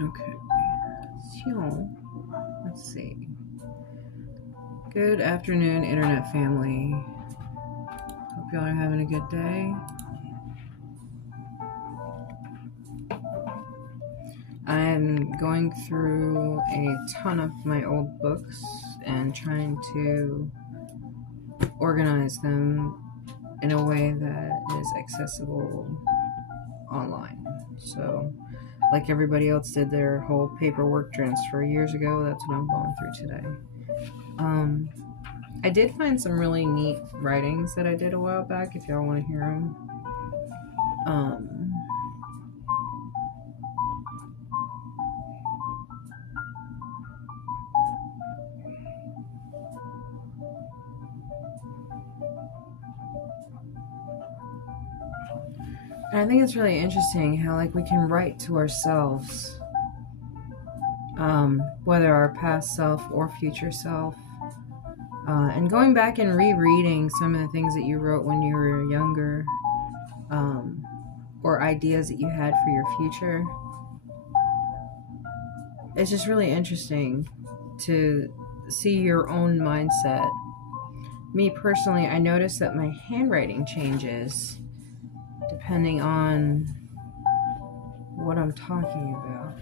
Okay. So, let's see. Good afternoon, internet family. Hope y'all are having a good day. I'm going through a ton of my old books and trying to organize them in a way that is accessible online. So, like everybody else did their whole paperwork transfer years ago, that's what I'm going through today. I did find some really neat writings that I did a while back, if y'all want to hear them. And I think it's really interesting how, like, we can write to ourselves, whether our past self or future self. And going back and rereading some of the things that you wrote when you were younger, or ideas that you had for your future, it's just really interesting to see your own mindset. Me personally, I notice that my handwriting changes depending on what I'm talking about.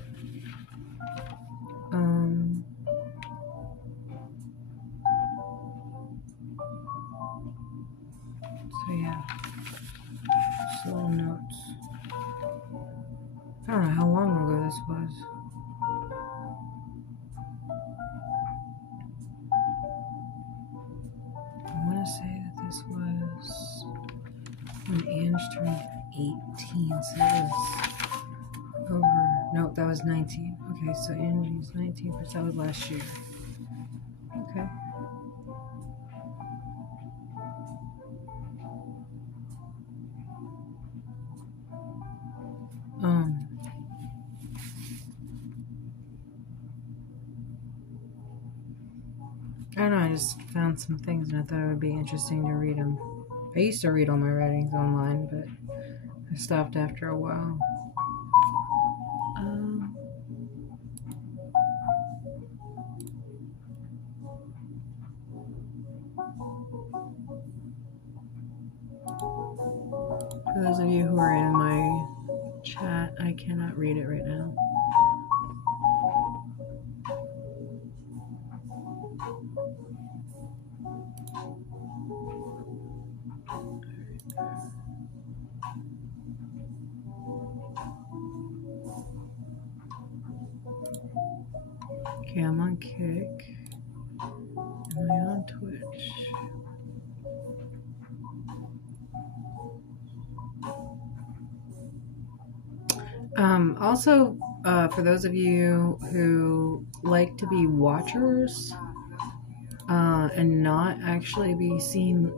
So yeah, just little notes. I don't know how long ago this was. I want to say that this was when Ange turned 18, so that was over, no, that was 19. Okay, so Angie's 19, but that was last year. Okay. I don't know, I just found some things and I thought it would be interesting to read them. I used to read all my writings online, but I stopped after a while. For those of you who are in my chat, I cannot read it right now. Okay, I'm on Kick. Am I on Twitch? Also, for those of you who like to be watchers and not actually be seen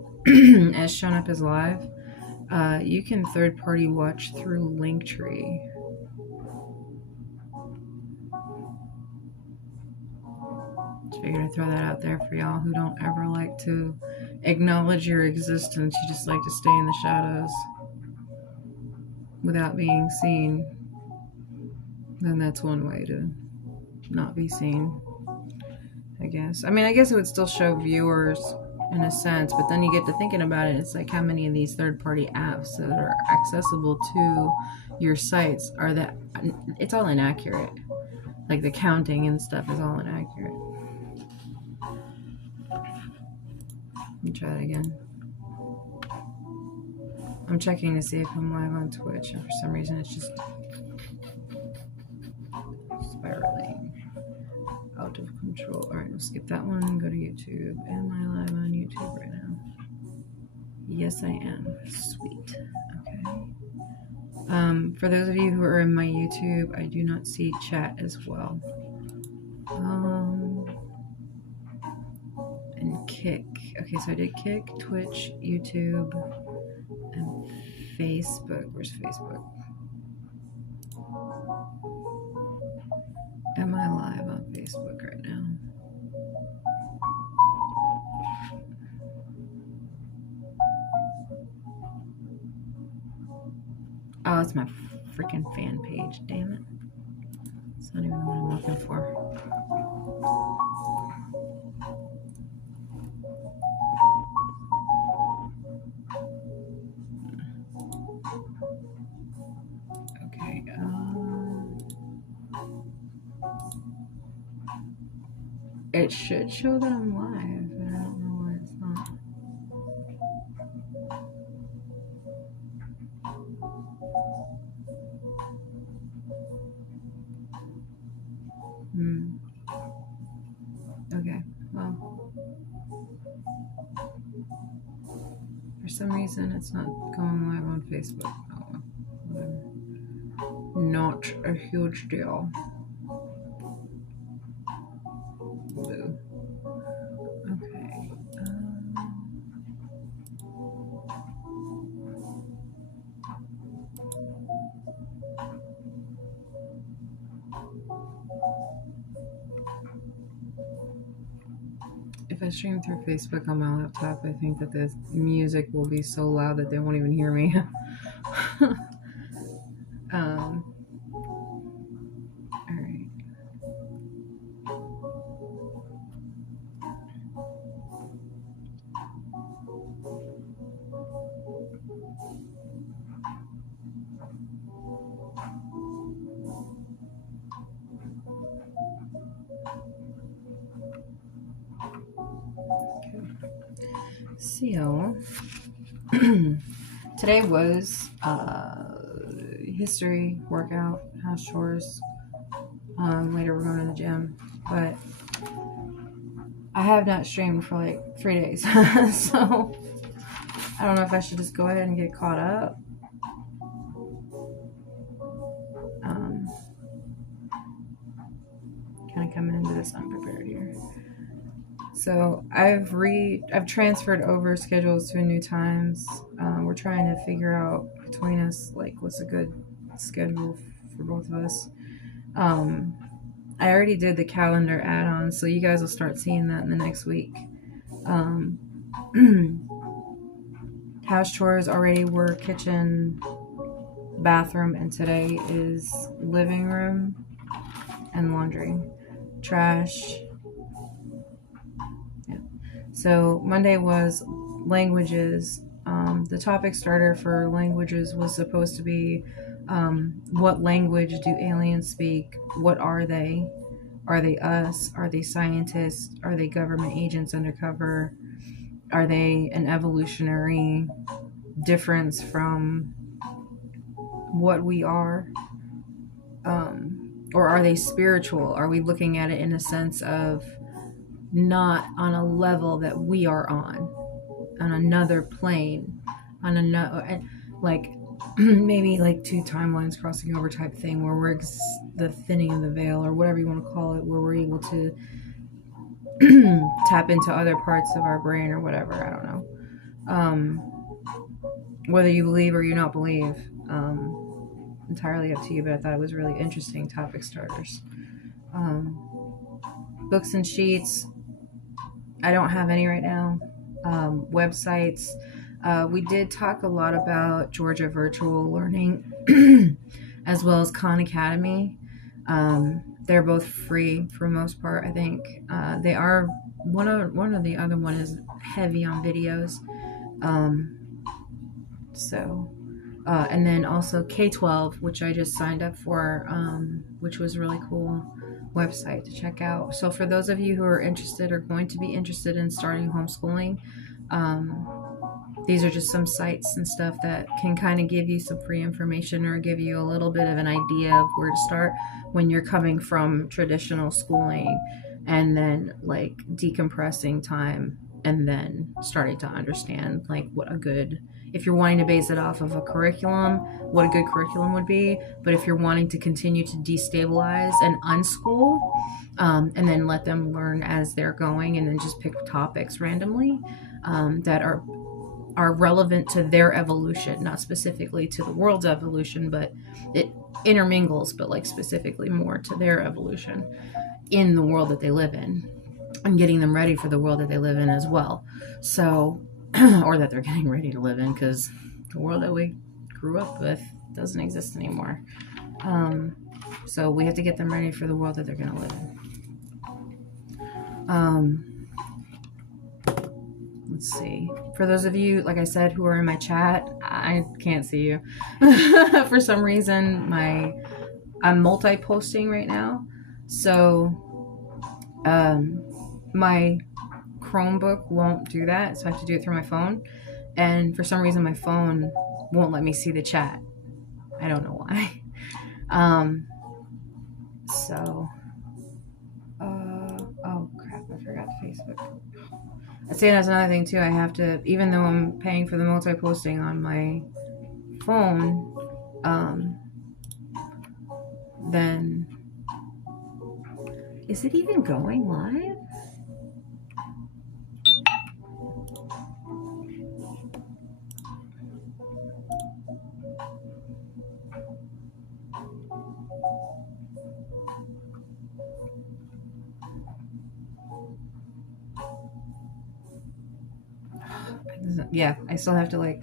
as shown up as live, you can third-party watch through Linktree. So you're gonna throw that out there for y'all who don't ever like to acknowledge your existence. You just like to stay in the shadows without being seen. Then that's one way to not be seen, I guess. I mean, I guess it would still show viewers in a sense, but then you get to thinking about it, it's like how many of these third-party apps that are accessible to your sites are that it's all inaccurate. Like the counting and stuff is all inaccurate. Let me try that again. I'm checking to see if I'm live on Twitch, and for some reason it's just spiraling out of control. Alright, we'll skip that one and go to YouTube. Am I live on YouTube right now? Yes, I am. Sweet. Okay. For those of you who are in my YouTube, I do not see chat as well. And Kick. Okay, so I did Kick, Twitch, YouTube, and Facebook. Where's Facebook? Am I live on Facebook right now? Oh, it's my freaking fan page. Damn it. It's not even what I'm looking for. Okay. It should show that I'm live, but I don't know why it's not. Okay. Well, for some reason, it's not going live on Facebook. Oh, whatever. Not a huge deal. Boo. Okay. If I stream through Facebook on my laptop, I think that the music will be so loud that they won't even hear me. Alright. Okay. So, today was history, workout, house chores. Later we're going to the gym, but I have not streamed for like 3 days, so I don't know if I should just go ahead and get caught up. Kind of coming into this unprepared here. So I've transferred over schedules to new times. We're trying to figure out between us like what's a good schedule for both of us. I already did the calendar add-on, so you guys will start seeing that in the next week. House chores already were kitchen, bathroom, and today is living room and laundry. Trash. Yeah. So Monday was languages. The topic starter for languages was supposed to be what language do aliens speak? What are they? Are they us? Are they scientists? Are they government agents undercover? Are they an evolutionary difference from what we are? Or are they spiritual? Are we looking at it in a sense of not on a level that we are on another plane, on another, like maybe like two timelines crossing over type thing, where we're the thinning of the veil, or whatever you want to call it, where we're able to tap into other parts of our brain or whatever. I don't know. Whether you believe or you not believe, entirely up to you, but I thought it was really interesting topic starters. Books and sheets, I don't have any right now. Websites, we did talk a lot about Georgia Virtual Learning as well as Khan Academy. They're both free for the most part, I think. They are, one of the other one is heavy on videos. And then also K-12, which I just signed up for, which was a really cool website to check out. So for those of you who are interested or going to be interested in starting homeschooling, these are just some sites and stuff that can kind of give you some free information or give you a little bit of an idea of where to start when you're coming from traditional schooling and then like decompressing time and then starting to understand like what a good, if you're wanting to base it off of a curriculum, what a good curriculum would be. But if you're wanting to continue to destabilize and unschool, and then let them learn as they're going, and then just pick topics randomly that are relevant to their evolution, not specifically to the world's evolution, but it intermingles, but like specifically more to their evolution in the world that they live in, and getting them ready for the world that they live in as well. So, or that they're getting ready to live in, because the world that we grew up with doesn't exist anymore. So we have to get them ready for the world that they're going to live in. Let's see. For those of you, like I said, who are in my chat, I can't see you. For some reason, I'm multi-posting right now. So my Chromebook won't do that, so I have to do it through my phone. And for some reason, my phone won't let me see the chat. I don't know why. Oh crap, I forgot Facebook. I'd say that's another thing too. I have to, even though I'm paying for the multi-posting on my phone, then is it even going live? Yeah, I still have to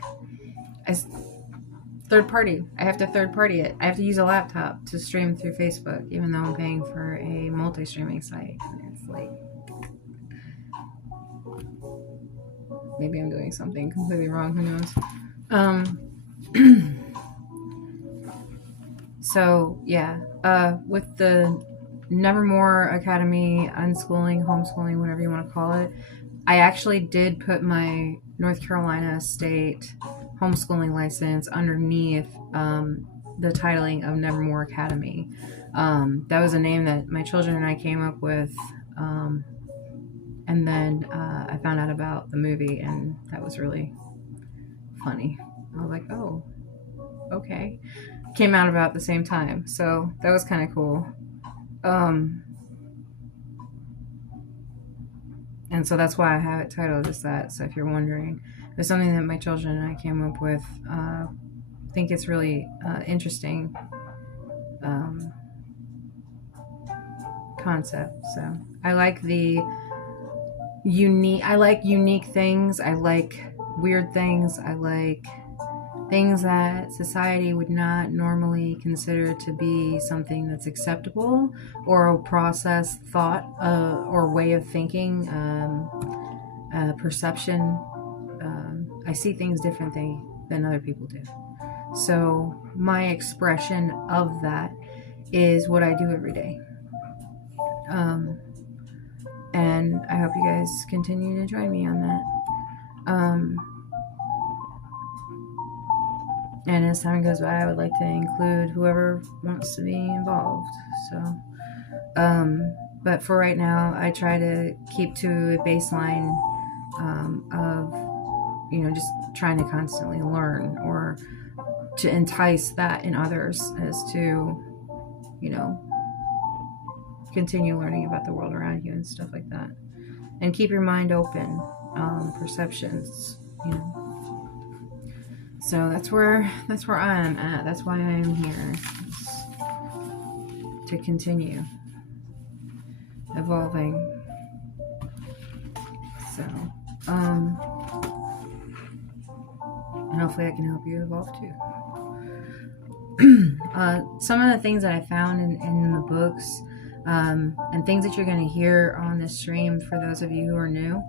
third party. I have to third party it. I have to use a laptop to stream through Facebook, even though I'm paying for a multi-streaming site. And it's like, maybe I'm doing something completely wrong. Who knows? So yeah, with the Nevermore Academy, unschooling, homeschooling, whatever you want to call it, I actually did put my North Carolina state homeschooling license underneath the titling of Nevermore Academy. That was a name that my children and I came up with, and then I found out about the movie, and that was really funny. I was like, oh, okay. Came out about the same time, so that was kind of cool. And so that's why I have it titled as that. So if you're wondering, it's something that my children and I came up with. I think it's really interesting concept. So I like unique things. I like weird things. I like things that society would not normally consider to be something that's acceptable, or a process, thought, or way of thinking, perception. I see things differently than other people do. So my expression of that is what I do every day. And I hope you guys continue to join me on that. And as time goes by, I would like to include whoever wants to be involved. So, but for right now, I try to keep to a baseline of, just trying to constantly learn, or to entice that in others, as to, continue learning about the world around you and stuff like that. And keep your mind open, perceptions, So that's where I'm at. That's why I am here, to continue evolving. So, and hopefully I can help you evolve too. Some of the things that I found in the books, and things that you're going to hear on this stream, for those of you who are new,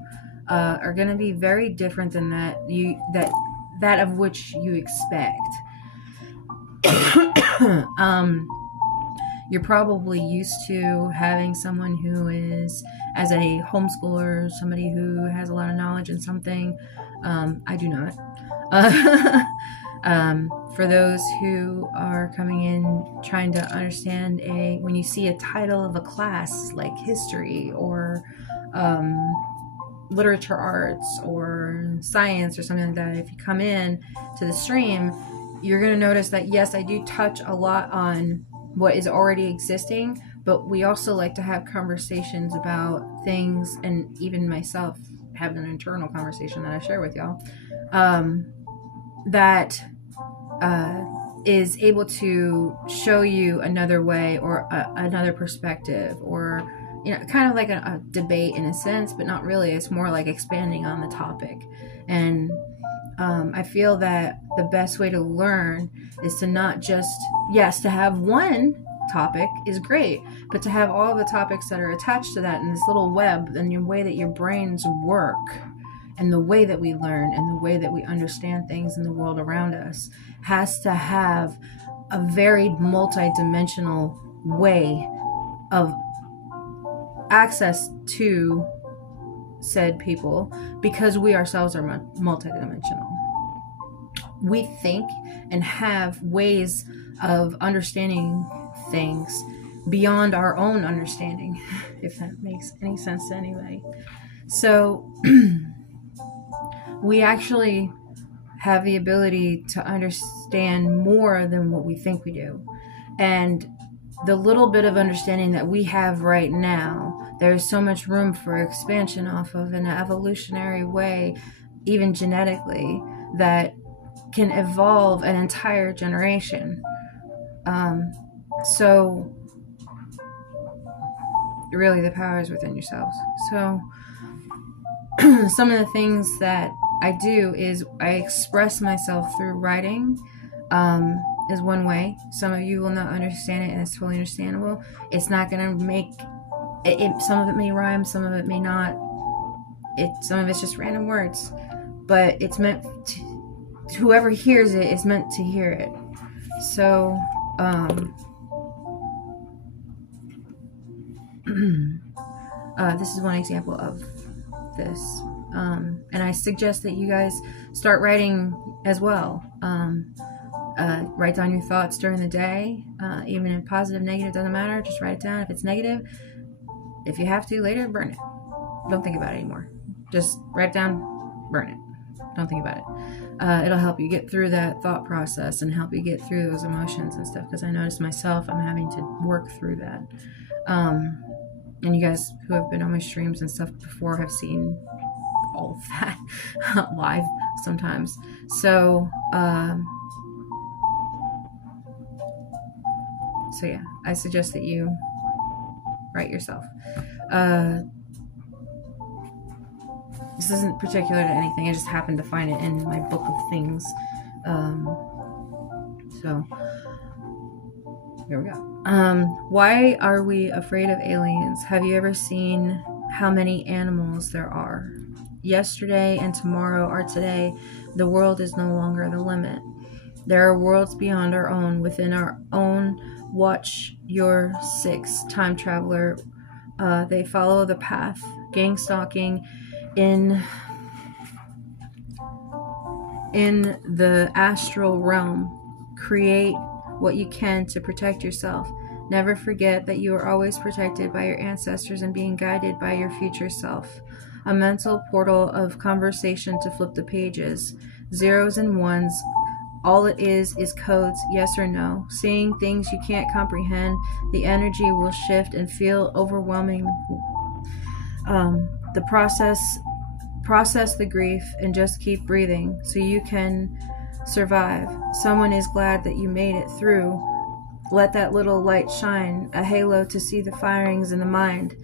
are going to be very different than that of which you expect. You're probably used to having someone who is, as a homeschooler, somebody who has a lot of knowledge in something. I do not. For those who are coming in trying to understand when you see a title of a class like history, or literature arts, or science, or something like that, if you come in to the stream, you're going to notice that, yes, I do touch a lot on what is already existing, but we also like to have conversations about things, and even myself have an internal conversation that I share with y'all, that is able to show you another way, or another perspective, or kind of like a debate in a sense, but not really. It's more like expanding on the topic. And I feel that the best way to learn is to not just, yes, to have one topic is great, but to have all the topics that are attached to that in this little web, and the way that your brains work, and the way that we learn, and the way that we understand things in the world around us, has to have a very multi-dimensional way of access to said people, because we ourselves are multidimensional. We think and have ways of understanding things beyond our own understanding, if that makes any sense to anybody. So we actually have the ability to understand more than what we think we do. And the little bit of understanding that we have right now, there's so much room for expansion off of in an evolutionary way, even genetically, that can evolve an entire generation. So really the power is within yourselves. So some of the things that I do is I express myself through writing. Is one way. Some of you will not understand it, and it's totally understandable. It's not going to make it, some of it may rhyme, some of it may not. Some of it's just random words, but it's meant to, whoever hears it is meant to hear it. So this is one example of this, and I suggest that you guys start writing as well. Write down your thoughts during the day, even if positive, negative, doesn't matter. Just write it down. If it's negative, if you have to later, burn it. Don't think about it anymore. Just write it down, burn it. Don't think about it. It'll help you get through that thought process and help you get through those emotions and stuff, because I noticed myself, I'm having to work through that. And you guys who have been on my streams and stuff before have seen all of that live sometimes. So yeah, I suggest that you write yourself. This isn't particular to anything. I just happened to find it in my book of things. So here we go. Why are we afraid of aliens? Have you ever seen how many animals there are? Yesterday and tomorrow are today. The world is no longer the limit. There are worlds beyond our own, within our own. Watch your 6, time traveler. They follow the path. Gang stalking in the astral realm. Create what you can to protect yourself. Never forget that you are always protected by your ancestors and being guided by your future self. A mental portal of conversation to flip the pages. Zeros and ones. All it is codes, yes or no. Seeing things you can't comprehend, the energy will shift and feel overwhelming. The process the grief and just keep breathing so you can survive. Someone is glad that you made it through. Let that little light shine, a halo to see the firings in the mind.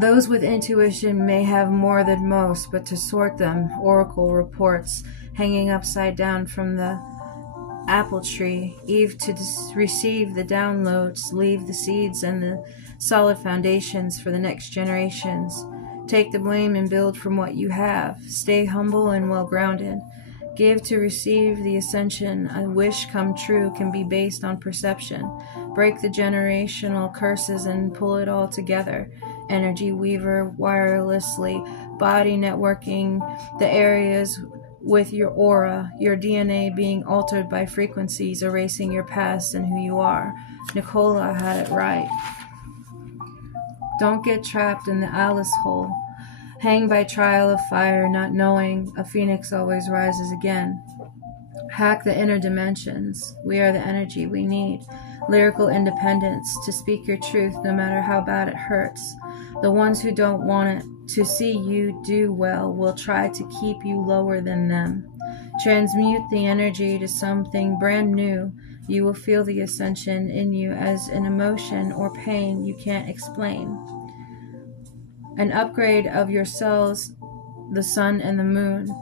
Those with intuition may have more than most, but to sort them, oracle reports hanging upside down from the apple tree. Eve to receive the downloads, leave the seeds and the solid foundations for the next generations. Take the blame and build from what you have. Stay humble and well grounded. Give to receive the ascension. A wish come true can be based on perception. Break the generational curses and pull it all together. Energy weaver wirelessly, body networking, the areas with your aura, your DNA being altered by frequencies, erasing your past and who you are. Nicola had it right. Don't get trapped in the Alice hole. Hang by trial of fire, not knowing a phoenix always rises again. Hack the inner dimensions. We are the energy we need. Lyrical independence, to speak your truth no matter how bad it hurts. The ones who don't want it to see you do well will try to keep you lower than them. Transmute the energy to something brand new. You will feel the ascension in you as an emotion or pain you can't explain. An upgrade of your cells, the sun and the moon.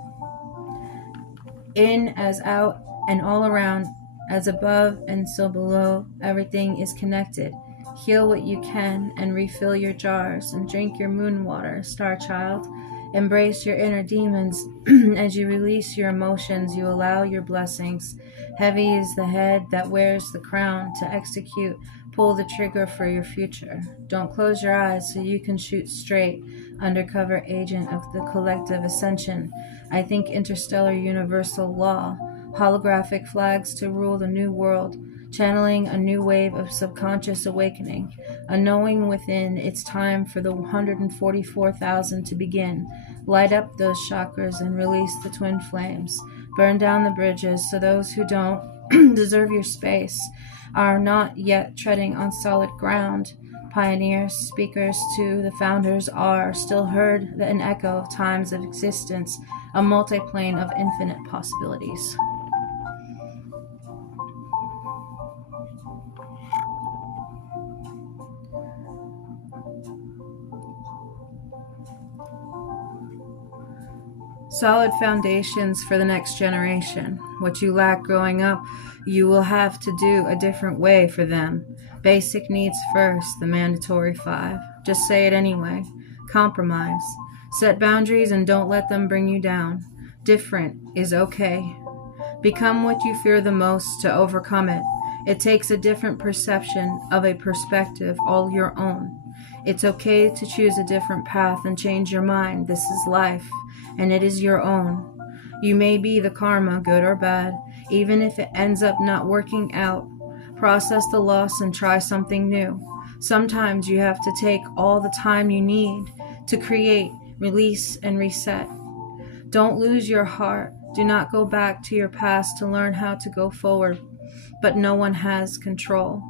In as out and all around As above and so below, everything is connected. Heal what you can and refill your jars and drink your moon water, star child. Embrace your inner demons. As you release your emotions, you allow your blessings. Heavy is the head that wears the crown to execute. Pull the trigger for your future. Don't close your eyes so you can shoot straight. Undercover agent of the collective ascension. I think interstellar universal law. Holographic flags to rule the new world. Channeling a new wave of subconscious awakening. A knowing within, it's time for the 144,000 to begin. Light up those chakras and release the twin flames. Burn down the bridges so those who don't deserve your space are not yet treading on solid ground. Pioneers, speakers to the founders are still heard an echo of times of existence, a multiplane of infinite possibilities. Solid foundations for the next generation. What you lack growing up, you will have to do a different way for them. Basic needs first, the mandatory 5. Just say it anyway. Compromise. Set boundaries and don't let them bring you down. Different is okay. Become what you fear the most to overcome it. It takes a different perception of a perspective all your own. It's okay to choose a different path and change your mind. This is life, and it is your own. You may be the karma, good or bad, even if it ends up not working out. Process the loss and try something new. Sometimes you have to take all the time you need to create, release, and reset. Don't lose your heart. Do not go back to your past to learn how to go forward, but no one has control.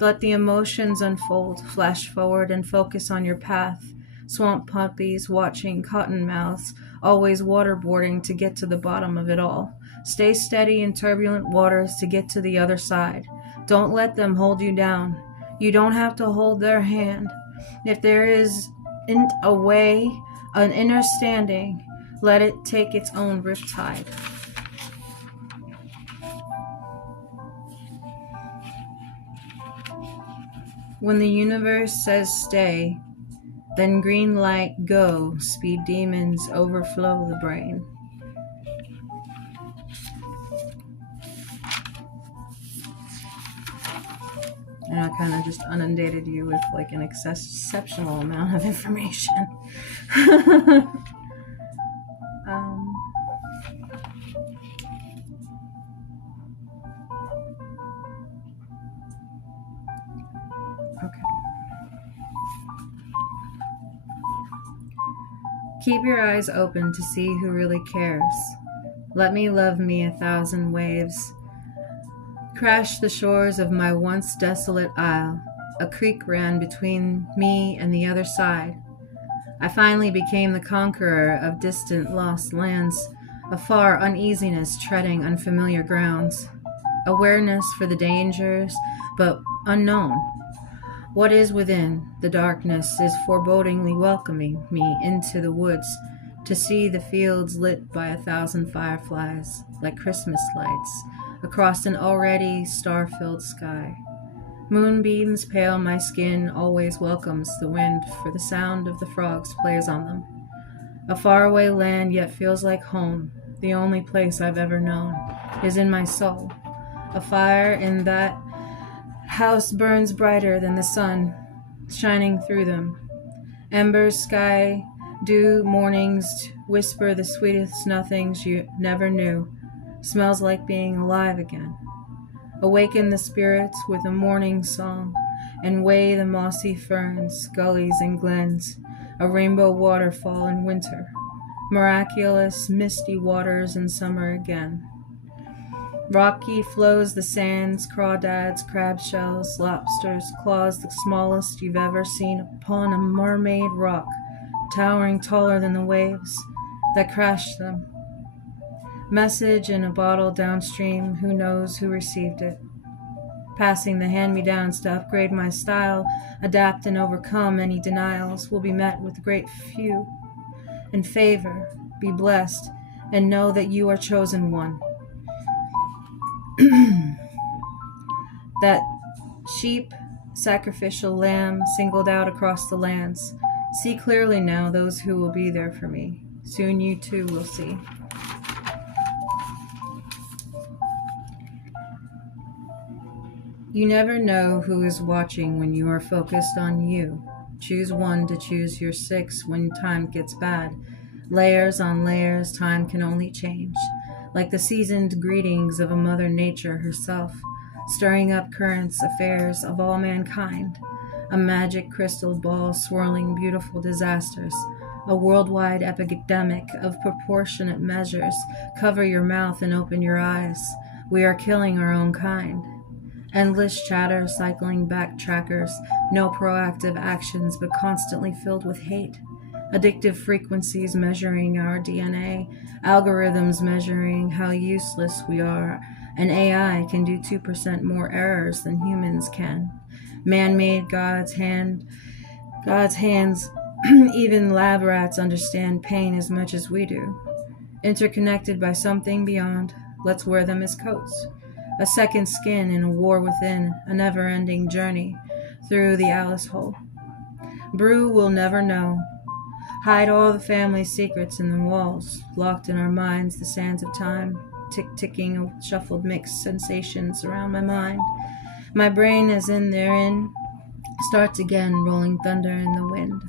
Let the emotions unfold, flash forward, and focus on your path. Swamp puppies watching cottonmouths, always waterboarding to get to the bottom of it all. Stay steady in turbulent waters to get to the other side. Don't let them hold you down. You don't have to hold their hand. If there isn't a way, an inner standing, let it take its own riptide. When the universe says stay, then green light go, speed demons overflow the brain. And I kind of just inundated you with like an exceptional amount of information. Okay. Keep your eyes open to see who really cares. Let me love me 1,000 waves. Crashed the shores of my once desolate isle. A creek ran between me and the other side. I finally became the conqueror of distant lost lands, a far uneasiness treading unfamiliar grounds. Awareness for the dangers, but unknown. What is within the darkness is forebodingly welcoming me into the woods to see the fields lit by 1,000 fireflies like Christmas lights across an already star-filled sky. Moonbeams pale my skin, always welcomes the wind, for the sound of the frogs plays on them. A faraway land yet feels like home. The only place I've ever known is in my soul. A fire in that house burns brighter than the sun, shining through them. Embers, sky, dew, mornings whisper the sweetest nothings you never knew. Smells like being alive again. Awaken the spirits with a morning song, and weigh the mossy ferns, gullies and glens, a rainbow waterfall in winter, miraculous misty waters in summer again. Rocky flows the sands, crawdads, crab shells, lobsters, claws the smallest you've ever seen upon a mermaid rock, towering taller than the waves that crashed them. Message in a bottle downstream, who knows who received it. Passing the hand-me-downs to upgrade my style, adapt and overcome any denials, will be met with great few. In favor, be blessed, and know that you are chosen one. That sheep, sacrificial lamb, singled out across the lands. See clearly now those who will be there for me. Soon you too will see. You never know who is watching when you are focused on you. Choose one to choose your six when time gets bad. Layers on layers, time can only change. Like the seasoned greetings of a Mother Nature herself, stirring up currents, affairs of all mankind. A magic crystal ball swirling beautiful disasters. A worldwide epidemic of proportionate measures. Cover your mouth and open your eyes. We are killing our own kind. Endless chatter, cycling backtrackers, no proactive actions, but constantly filled with hate. Addictive frequencies measuring our DNA, algorithms measuring how useless we are. An AI can do 2% more errors than humans can. Man-made God's hands, even lab rats understand pain as much as we do. Interconnected by something beyond, let's wear them as coats. A second skin in a war within, a never-ending journey through the Alice hole. Brew will never know. Hide all the family secrets in the walls, locked in our minds, the sands of time, tick-ticking of shuffled mixed sensations around my mind. My brain is in therein, starts again, rolling thunder in the wind.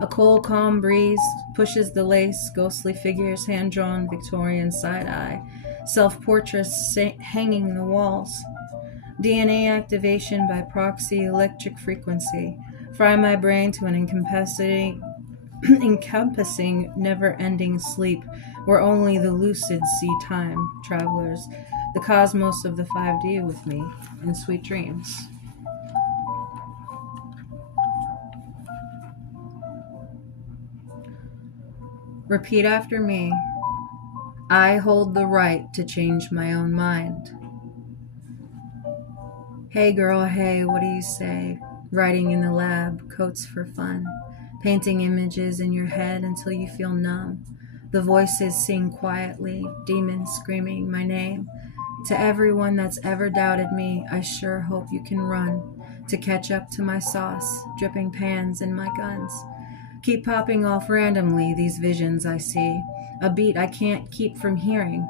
A cold, calm breeze pushes the lace, ghostly figures, hand-drawn Victorian side-eye, self-portraits hanging the walls. DNA activation by proxy electric frequency. Fry my brain to an encompassing, never-ending sleep where only the lucid see time travelers, the cosmos of the 5D with me in sweet dreams. Repeat after me. I hold the right to change my own mind. Hey girl, hey, what do you say? Writing in the lab, coats for fun. Painting images in your head until you feel numb. The voices sing quietly, demons screaming my name. To everyone that's ever doubted me, I sure hope you can run to catch up to my sauce, dripping pans in my guns. Keep popping off randomly these visions I see, a beat I can't keep from hearing.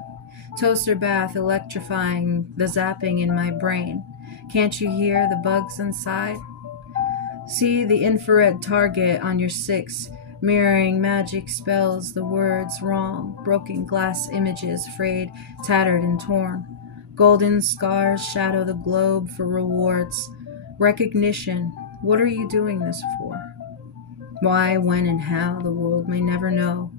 Toaster bath electrifying the zapping in my brain. Can't you hear the bugs inside? See the infrared target on your six, mirroring magic spells, the words wrong, broken glass images, frayed, tattered, and torn. Golden scars shadow the globe for rewards. Recognition, what are you doing this for? Why, when, and how, the world may never know.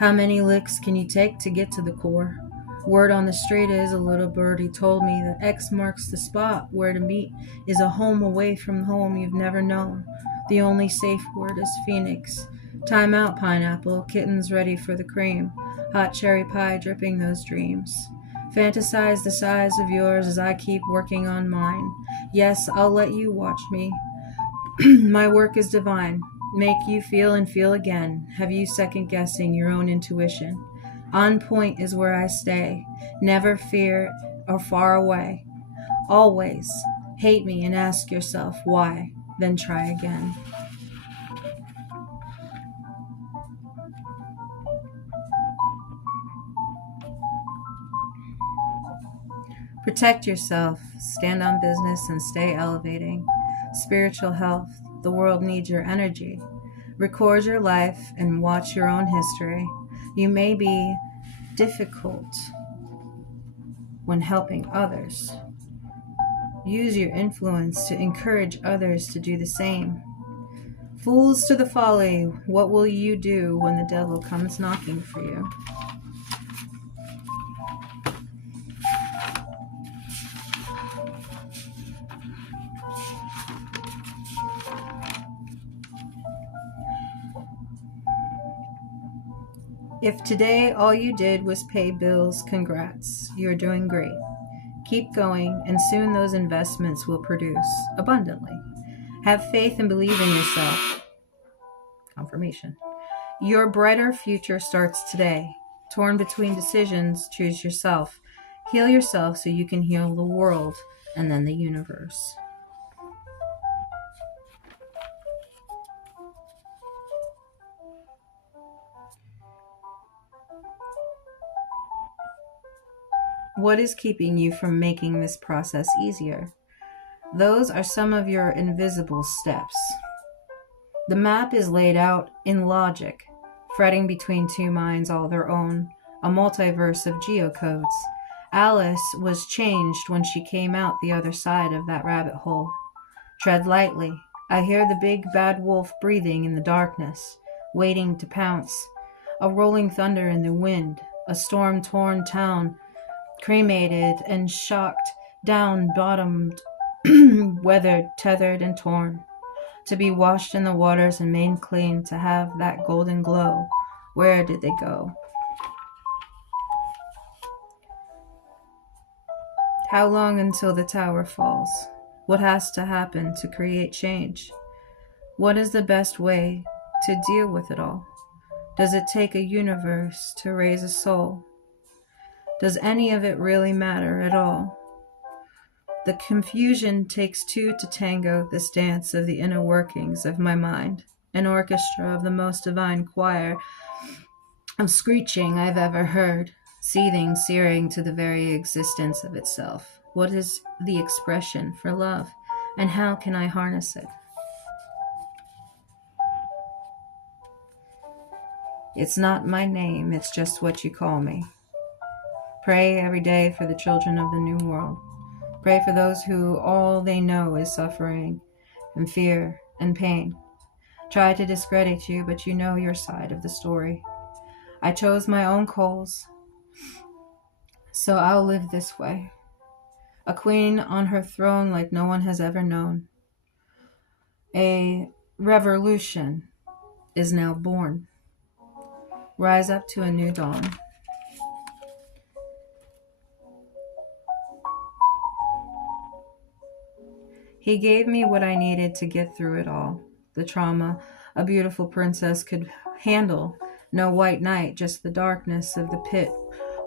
How many licks can you take to get to the core? Word on the street is, a little birdie told me, that X marks the spot where to meet is a home away from home you've never known. The only safe word is Phoenix. Time out, pineapple, kittens ready for the cream. Hot cherry pie dripping those dreams. Fantasize the size of yours as I keep working on mine. Yes, I'll let you watch me. My work is divine. Make you feel and feel again. Have you second-guessing your own intuition. On point is where I stay. Never fear or far away. Always hate me and ask yourself why. Then try again. Protect yourself. Stand on business and stay elevating. Spiritual health. The world needs your energy. Record your life and watch your own history. You may be difficult when helping others. Use your influence to encourage others to do the same. Fools to the folly, what will you do when the devil comes knocking for you? If today all you did was pay bills, congrats. You're doing great. Keep going, and soon those investments will produce abundantly. Have faith and believe in yourself. Confirmation. Your brighter future starts today. Torn between decisions, choose yourself. Heal yourself so you can heal the world. and then the universe. What is keeping you from making this process easier? Those are some of your invisible steps. The map is laid out in logic, fretting between two minds all their own, a multiverse of geocodes. Alice was changed when she came out the other side of that rabbit hole. Tread lightly. I hear the big bad wolf breathing in the darkness, waiting to pounce. A rolling thunder in the wind, a storm-torn town, cremated and shocked, down-bottomed, weathered, tethered, and torn. To be washed in the waters and made clean, to have that golden glow. Where did they go? How long until the tower falls? What has to happen to create change? What is the best way to deal with it all? Does it take a universe to raise a soul? Does any of it really matter at all? The confusion takes two to tango, this dance of the inner workings of my mind, an orchestra of the most divine choir of screeching I've ever heard, seething, searing to the very existence of itself. What is the expression for love, and how can I harness it? It's not my name, it's just what you call me. Pray every day for the children of the new world. Pray for those who all they know is suffering and fear and pain. Try to discredit you, but you know your side of the story. I chose my own coals, so I'll live this way. A queen on her throne like no one has ever known. A revolution is now born. Rise up to a new dawn. He gave me what I needed to get through it all. The trauma a beautiful princess could handle. No white night, just the darkness of the pit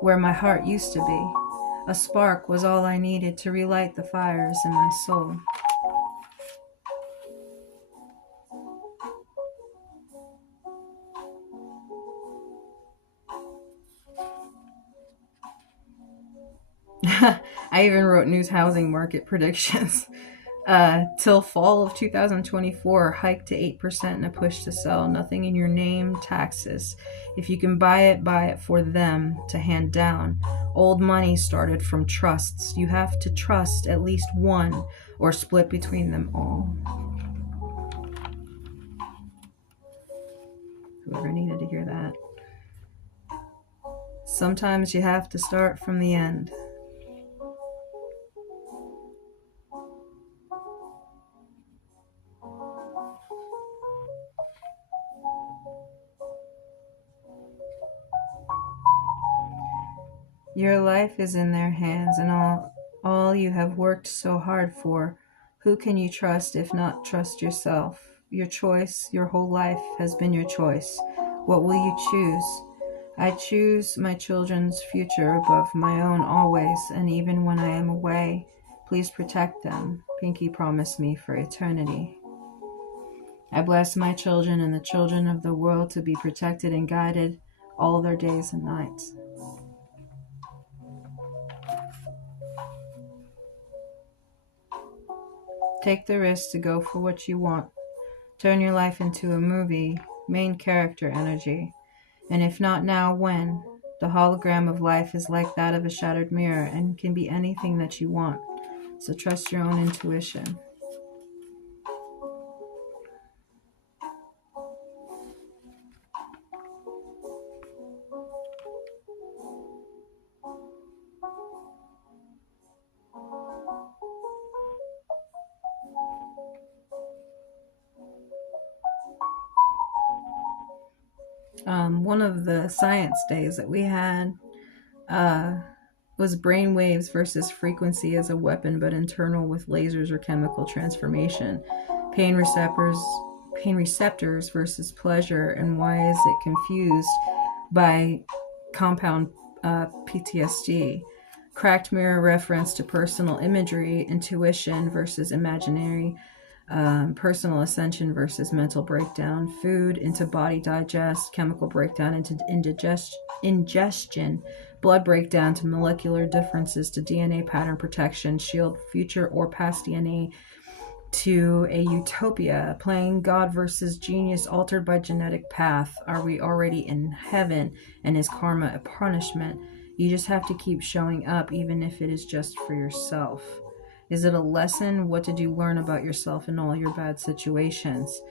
where my heart used to be. A spark was all I needed to relight the fires in my soul. I even wrote news housing market predictions. Till fall of 2024, hike to 8% and a push to sell. Nothing in your name, taxes. If you can buy it for them to hand down. Old money started from trusts. You have to trust at least one or split between them all. Whoever needed to hear that. Sometimes you have to start from the end. Your life is in their hands, and all you have worked so hard for. Who can you trust if not trust yourself? Your choice, your whole life has been your choice. What will you choose? I choose my children's future above my own always, and even when I am away, please protect them. Pinky promised me for eternity. I bless my children and the children of the world to be protected and guided all their days and nights. Take the risk to go for what you want. Turn your life into a movie, main character energy. And if not now, when? The hologram of life is like that of a shattered mirror and can be anything that you want. So trust your own intuition. One of the science days that we had was brainwaves versus frequency as a weapon, but internal with lasers or chemical transformation. Pain receptors versus pleasure, and why is it confused by compound PTSD? cracked mirror reference to personal imagery, intuition versus imaginary, personal ascension versus mental breakdown, food into body digest, chemical breakdown into ingestion, blood breakdown to molecular differences to DNA pattern protection, shield future or past DNA to a utopia, playing God versus genius altered by genetic path. Are we already in heaven, and is karma a punishment? You just have to keep showing up, even if it is just for yourself. Is it a lesson? What did you learn about yourself in all your bad situations?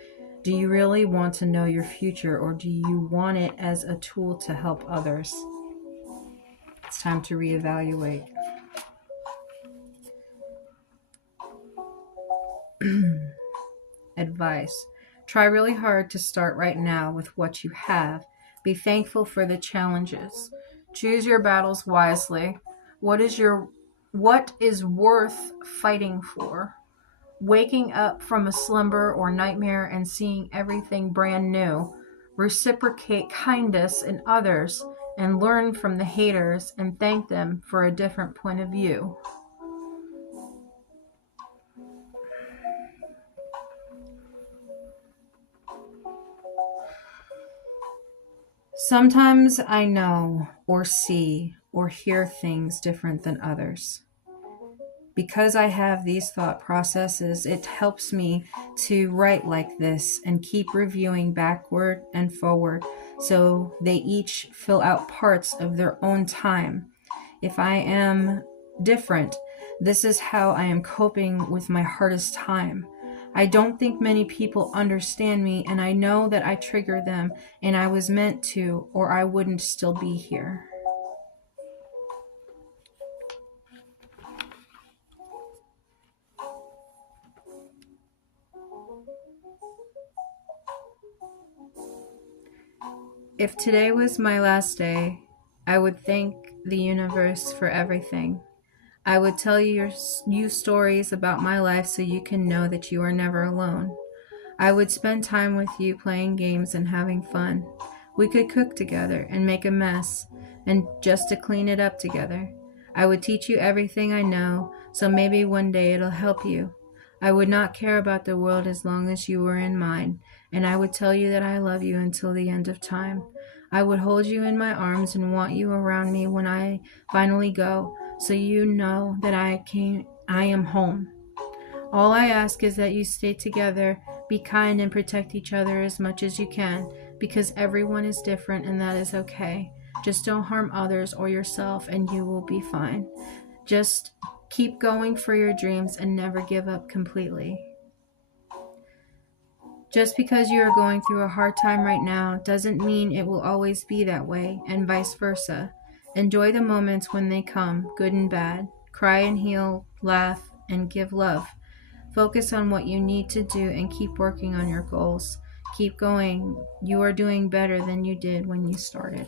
Do you really want to know your future, or do you want it as a tool to help others? It's time to reevaluate. Advice. Try really hard to start right now with what you have. Be thankful for the challenges. Choose your battles wisely. What is worth fighting for? Waking up from a slumber or nightmare and seeing everything brand new. Reciprocate kindness in others and learn from the haters and thank them for a different point of view. Sometimes I know or see or hear things different than others. Because I have these thought processes, it helps me to write like this and keep reviewing backward and forward so they each fill out parts of their own time. If I am different, this is how I am coping with my hardest time. I don't think many people understand me, and I know that I trigger them, and I was meant to, or I wouldn't still be here. If today was my last day, I would thank the universe for everything. I would tell you stories about my life so you can know that you are never alone. I would spend time with you playing games and having fun. We could cook together and make a mess and just to clean it up together. I would teach you everything I know, so maybe one day it'll help you. I would not care about the world as long as you were in mine, and I would tell you that I love you until the end of time. I would hold you in my arms and want you around me when I finally go, so you know that I am home. All I ask is that you stay together, be kind, and protect each other as much as you can, because everyone is different and that is okay. Just don't harm others or yourself and you will be fine. Just keep going for your dreams and never give up completely. Just because you are going through a hard time right now doesn't mean it will always be that way, and vice versa. Enjoy the moments when they come, good and bad. Cry and heal, laugh, and give love. Focus on what you need to do and keep working on your goals. Keep going. You are doing better than you did when you started.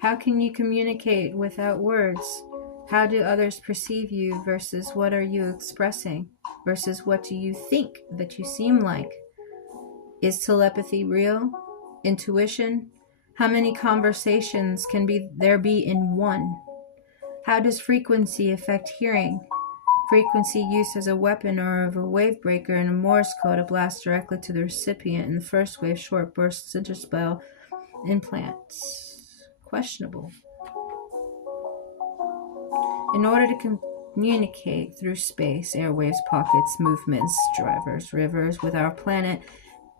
How can you communicate without words? How do others perceive you versus what are you expressing versus what do you think that you seem like? Is telepathy real? Intuition? How many conversations can there be in one? How does frequency affect hearing? Frequency use as a weapon or of a wave breaker in a Morse code to blast directly to the recipient in the first wave, short bursts, interspell, implants. Questionable. In order to communicate through space, airwaves, pockets, movements, drivers, rivers, with our planet,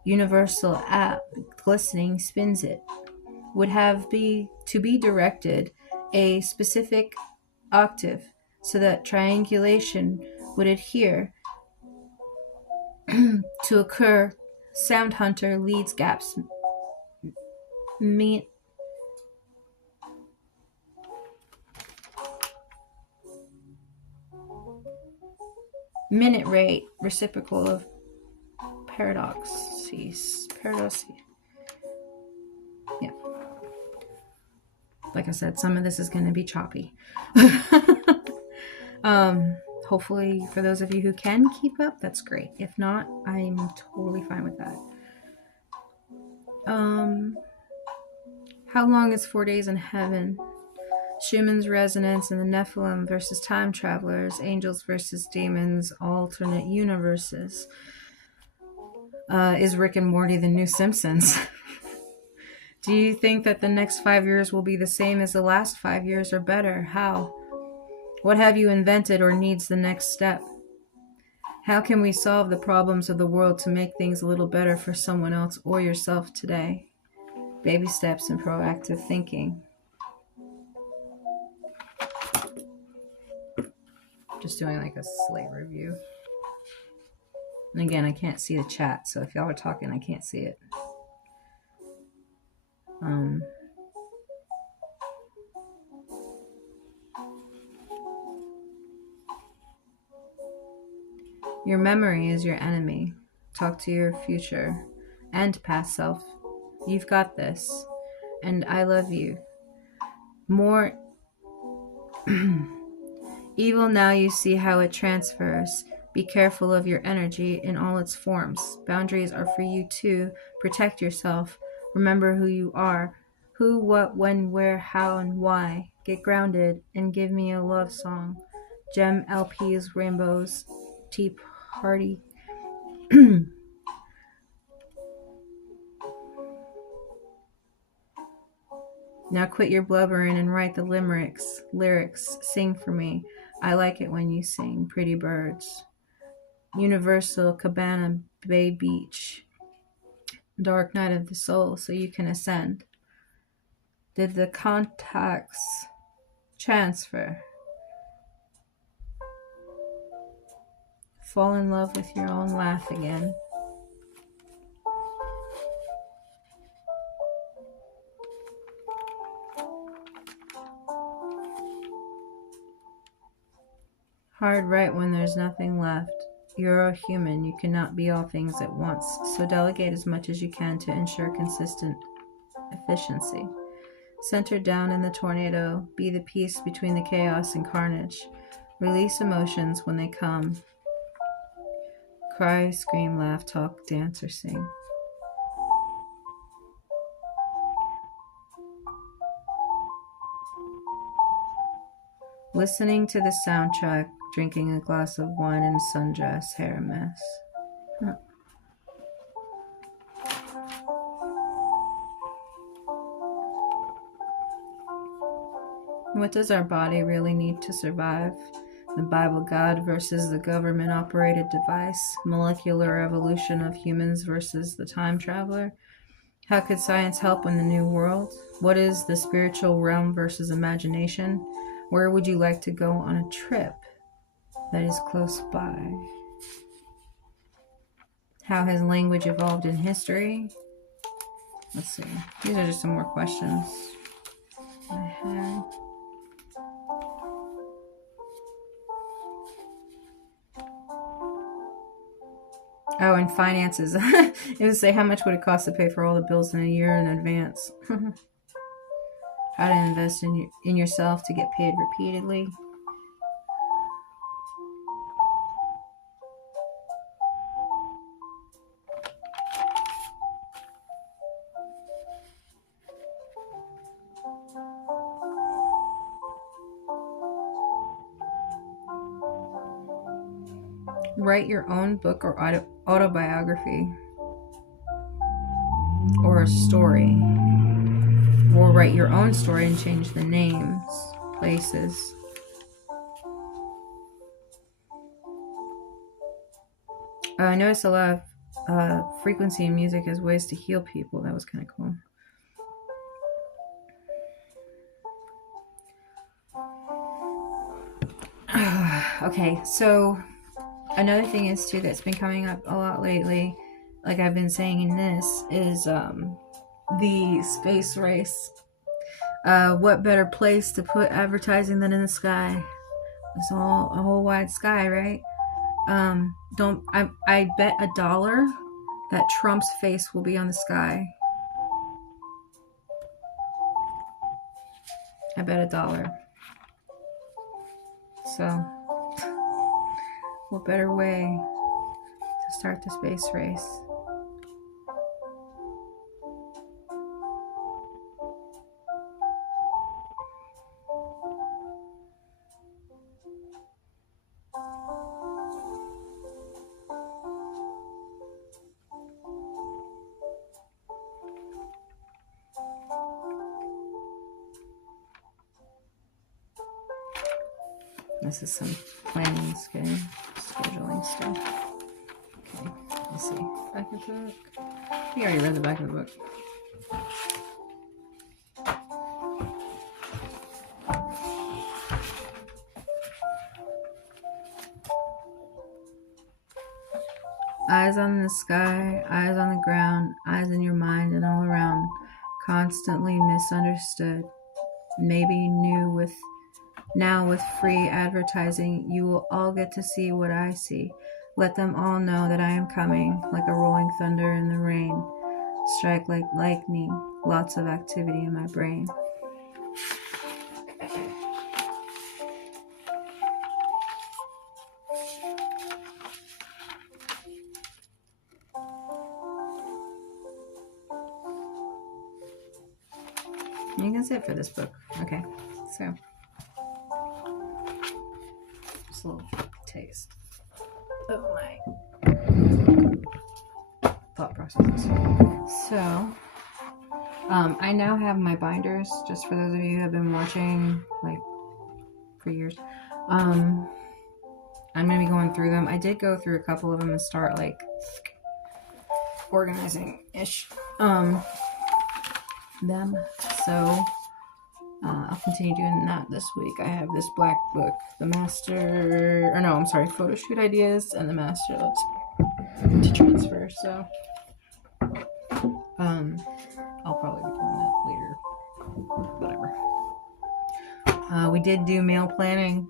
universal app, glistening spins it, would have to be directed a specific octave so that triangulation would adhere to occur. Sound Hunter leads gaps. Minute rate reciprocal of paradoxes. Yeah. Like I said, some of this is going to be choppy. Um, Hopefully, for those of you who can keep up, that's great. If not, I'm totally fine with that. How long is 4 days in heaven? Schumann's resonance and the Nephilim versus time travelers, angels versus demons, alternate universes. Is Rick and Morty the new Simpsons? Do you think that the next 5 years will be the same as the last 5 years or better? How? What have you invented or needs the next step? How can we solve the problems of the world to make things a little better for someone else or yourself today? Baby steps and proactive thinking. Just doing like a slate review. And again, I can't see the chat, so if y'all are talking, I can't see it. Your memory is your enemy. Talk to your future and past self. You've got this. And I love you. More evil now you see how it transfers. Be careful of your energy in all its forms. Boundaries are for you too. Protect yourself. Remember who you are. Who, what, when, where, how, and why. Get grounded and give me a love song. Gem LPs, rainbows, Tea Party. Now quit your blubbering and write the lyrics. Sing for me. I like it when you sing. Pretty birds. Universal Cabana Bay Beach. Dark night of the soul, so you can ascend. Did the contacts transfer? Fall in love with your own laugh again. Hard right when there's nothing left. You're a human. You cannot be all things at once. So delegate as much as you can to ensure consistent efficiency. Center down in the tornado. Be the peace between the chaos and carnage. Release emotions when they come. Cry, scream, laugh, talk, dance, or sing. Listening to the soundtrack, drinking a glass of wine in a sundress, hair a mess. What does our body really need to survive? The Bible God versus the government-operated device. Molecular evolution of humans versus the time traveler. How could science help in the new world? What is the spiritual realm versus imagination? Where would you like to go on a trip that is close by? How has language evolved in history? Let's see. These are just some more questions I have. Oh, and finances. It would say how much would it cost to pay for all the bills in a year in advance. How to invest in yourself to get paid repeatedly. Write your own book or autobiography. Or a story. Or write your own story and change the names, places. I noticed a lot of frequency in music as ways to heal people. That was kind of cool. Okay, so another thing is too that's been coming up a lot lately, like I've been saying in this, is the space race. What better place to put advertising than in the sky? It's all a whole wide sky, right? I bet $1 that Trump's face will be on the sky. I bet $1. So What better way to start the space race? This is some planning, scheduling stuff. Okay, let's see. Back of the book. You already read the back of the book. Eyes on the sky, eyes on the ground, eyes in your mind and all around. Constantly misunderstood. Maybe now with free advertising, you will all get to see what I see. Let them all know that I am coming, like a rolling thunder in the rain. Strike like lightning, lots of activity in my brain. I think that's it for this book. Okay, so just a little taste of my thought processes. So, I now have my binders, just for those of you who have been watching, like, for years. I'm going to be going through them. I did go through a couple of them and start, like, organizing-ish them. So, I'll continue doing that this week. I have this black book, photo shoot ideas, and the master looks to transfer. So, I'll probably be doing that later. Whatever. We did do mail planning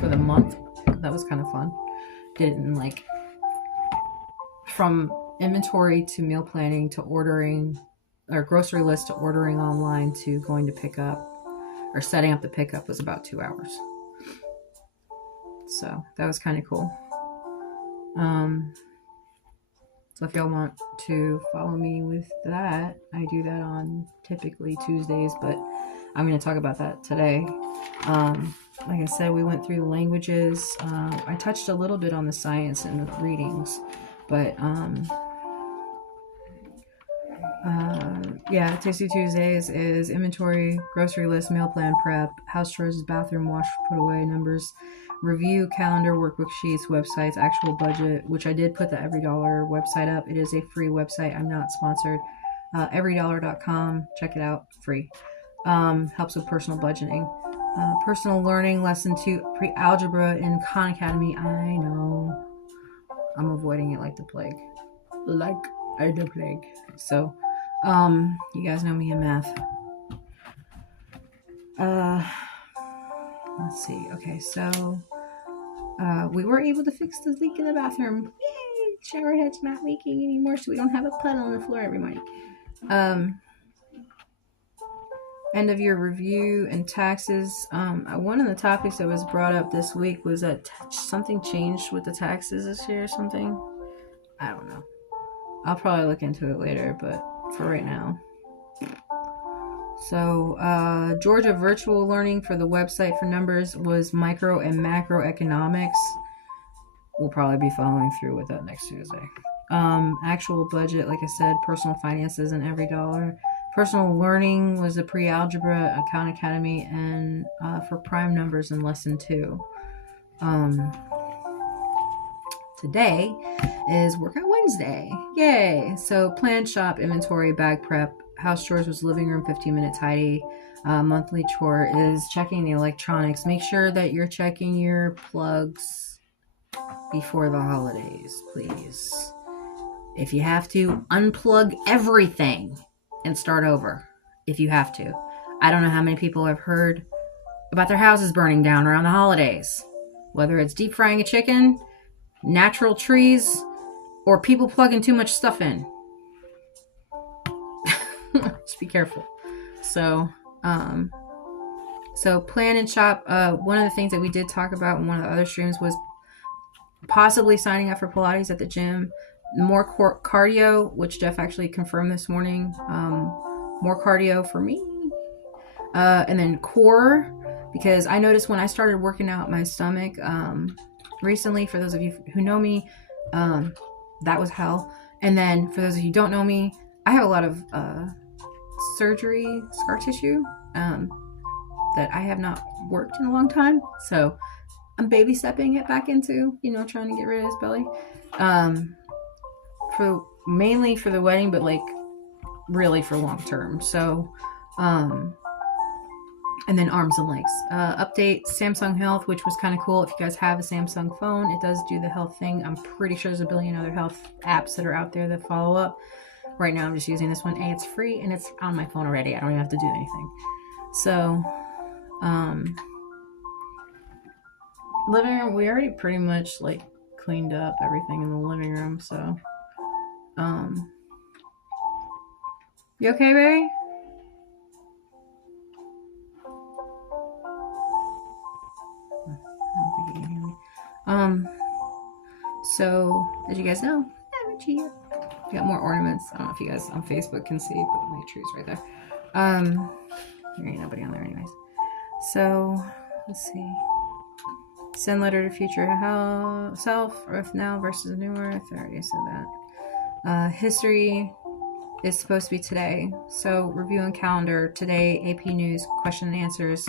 for the month. That was kind of fun. Did it in, like, from inventory to meal planning to ordering, or grocery list to ordering online to going to pick up, or setting up the pickup, was about 2 hours. So that was kind of cool. So if y'all want to follow me with that, I do that on typically Tuesdays, but I'm going to talk about that today. Like I said, we went through the languages. I touched a little bit on the science and the readings, but yeah, Tasty Tuesdays is inventory, grocery list, meal plan prep, house chores, bathroom wash, put away, numbers, review, calendar, workbook sheets, websites, actual budget, which I did put the EveryDollar website up. It is a free website. I'm not sponsored. everydollar.com. Check it out. Free. Helps with personal budgeting. Personal learning, lesson 2, pre-algebra in Khan Academy. I know. I'm avoiding it like the plague. Like the plague. So, you guys know me in math. Let's see. Okay, so we were able to fix the leak in the bathroom. Yay! Shower head's not leaking anymore, so we don't have a puddle on the floor every morning. End of year review and taxes. One of the topics that was brought up this week was that something changed with the taxes this year or something. I don't know. I'll probably look into it later, but for right now. So, Georgia virtual learning for the website for numbers was micro and macroeconomics. We'll probably be following through with that next Tuesday. Actual budget, like I said, personal finances and EveryDollar. Personal learning was the pre-algebra, Khan Academy, and for prime numbers in lesson 2. Today is Workout Wednesday. Yay! So plan, shop, inventory, bag prep. House chores was living room, 15-minute tidy. Monthly chore is checking the electronics. Make sure that you're checking your plugs before the holidays, please. If you have to, unplug everything and start over if you have to. I don't know how many people have heard about their houses burning down around the holidays. Whether it's deep frying a chicken, natural trees, or people plugging too much stuff in. Just be careful. So plan and shop. One of the things that we did talk about in one of the other streams was possibly signing up for Pilates at the gym, more cardio, which Jeff actually confirmed this morning. More cardio for me. And then core, because I noticed when I started working out my stomach recently, for those of you who know me, that was hell. And then for those of you who don't know me, I have a lot of surgery scar tissue that I have not worked in a long time. So I'm baby stepping it back into, trying to get rid of his belly. Mainly for the wedding, but like really for long term. So, and then arms and legs. Update Samsung Health, which was kind of cool. If you guys have a Samsung phone, it does do the health thing. I'm pretty sure there's a billion other health apps that are out there that follow up. Right now, I'm just using this one. It's free and it's on my phone already. I don't even have to do anything. So, living room, we already pretty much like cleaned up everything in the living room. So, you okay, Barry? I don't think you can hear me. So as you guys know, we got more ornaments. I don't know if you guys on Facebook can see, but my tree's right there. There ain't nobody on there anyways. So let's see. Send letter to future self, Earth now versus a new Earth. I already said that. History is supposed to be today. So review and calendar today. AP News question and answers.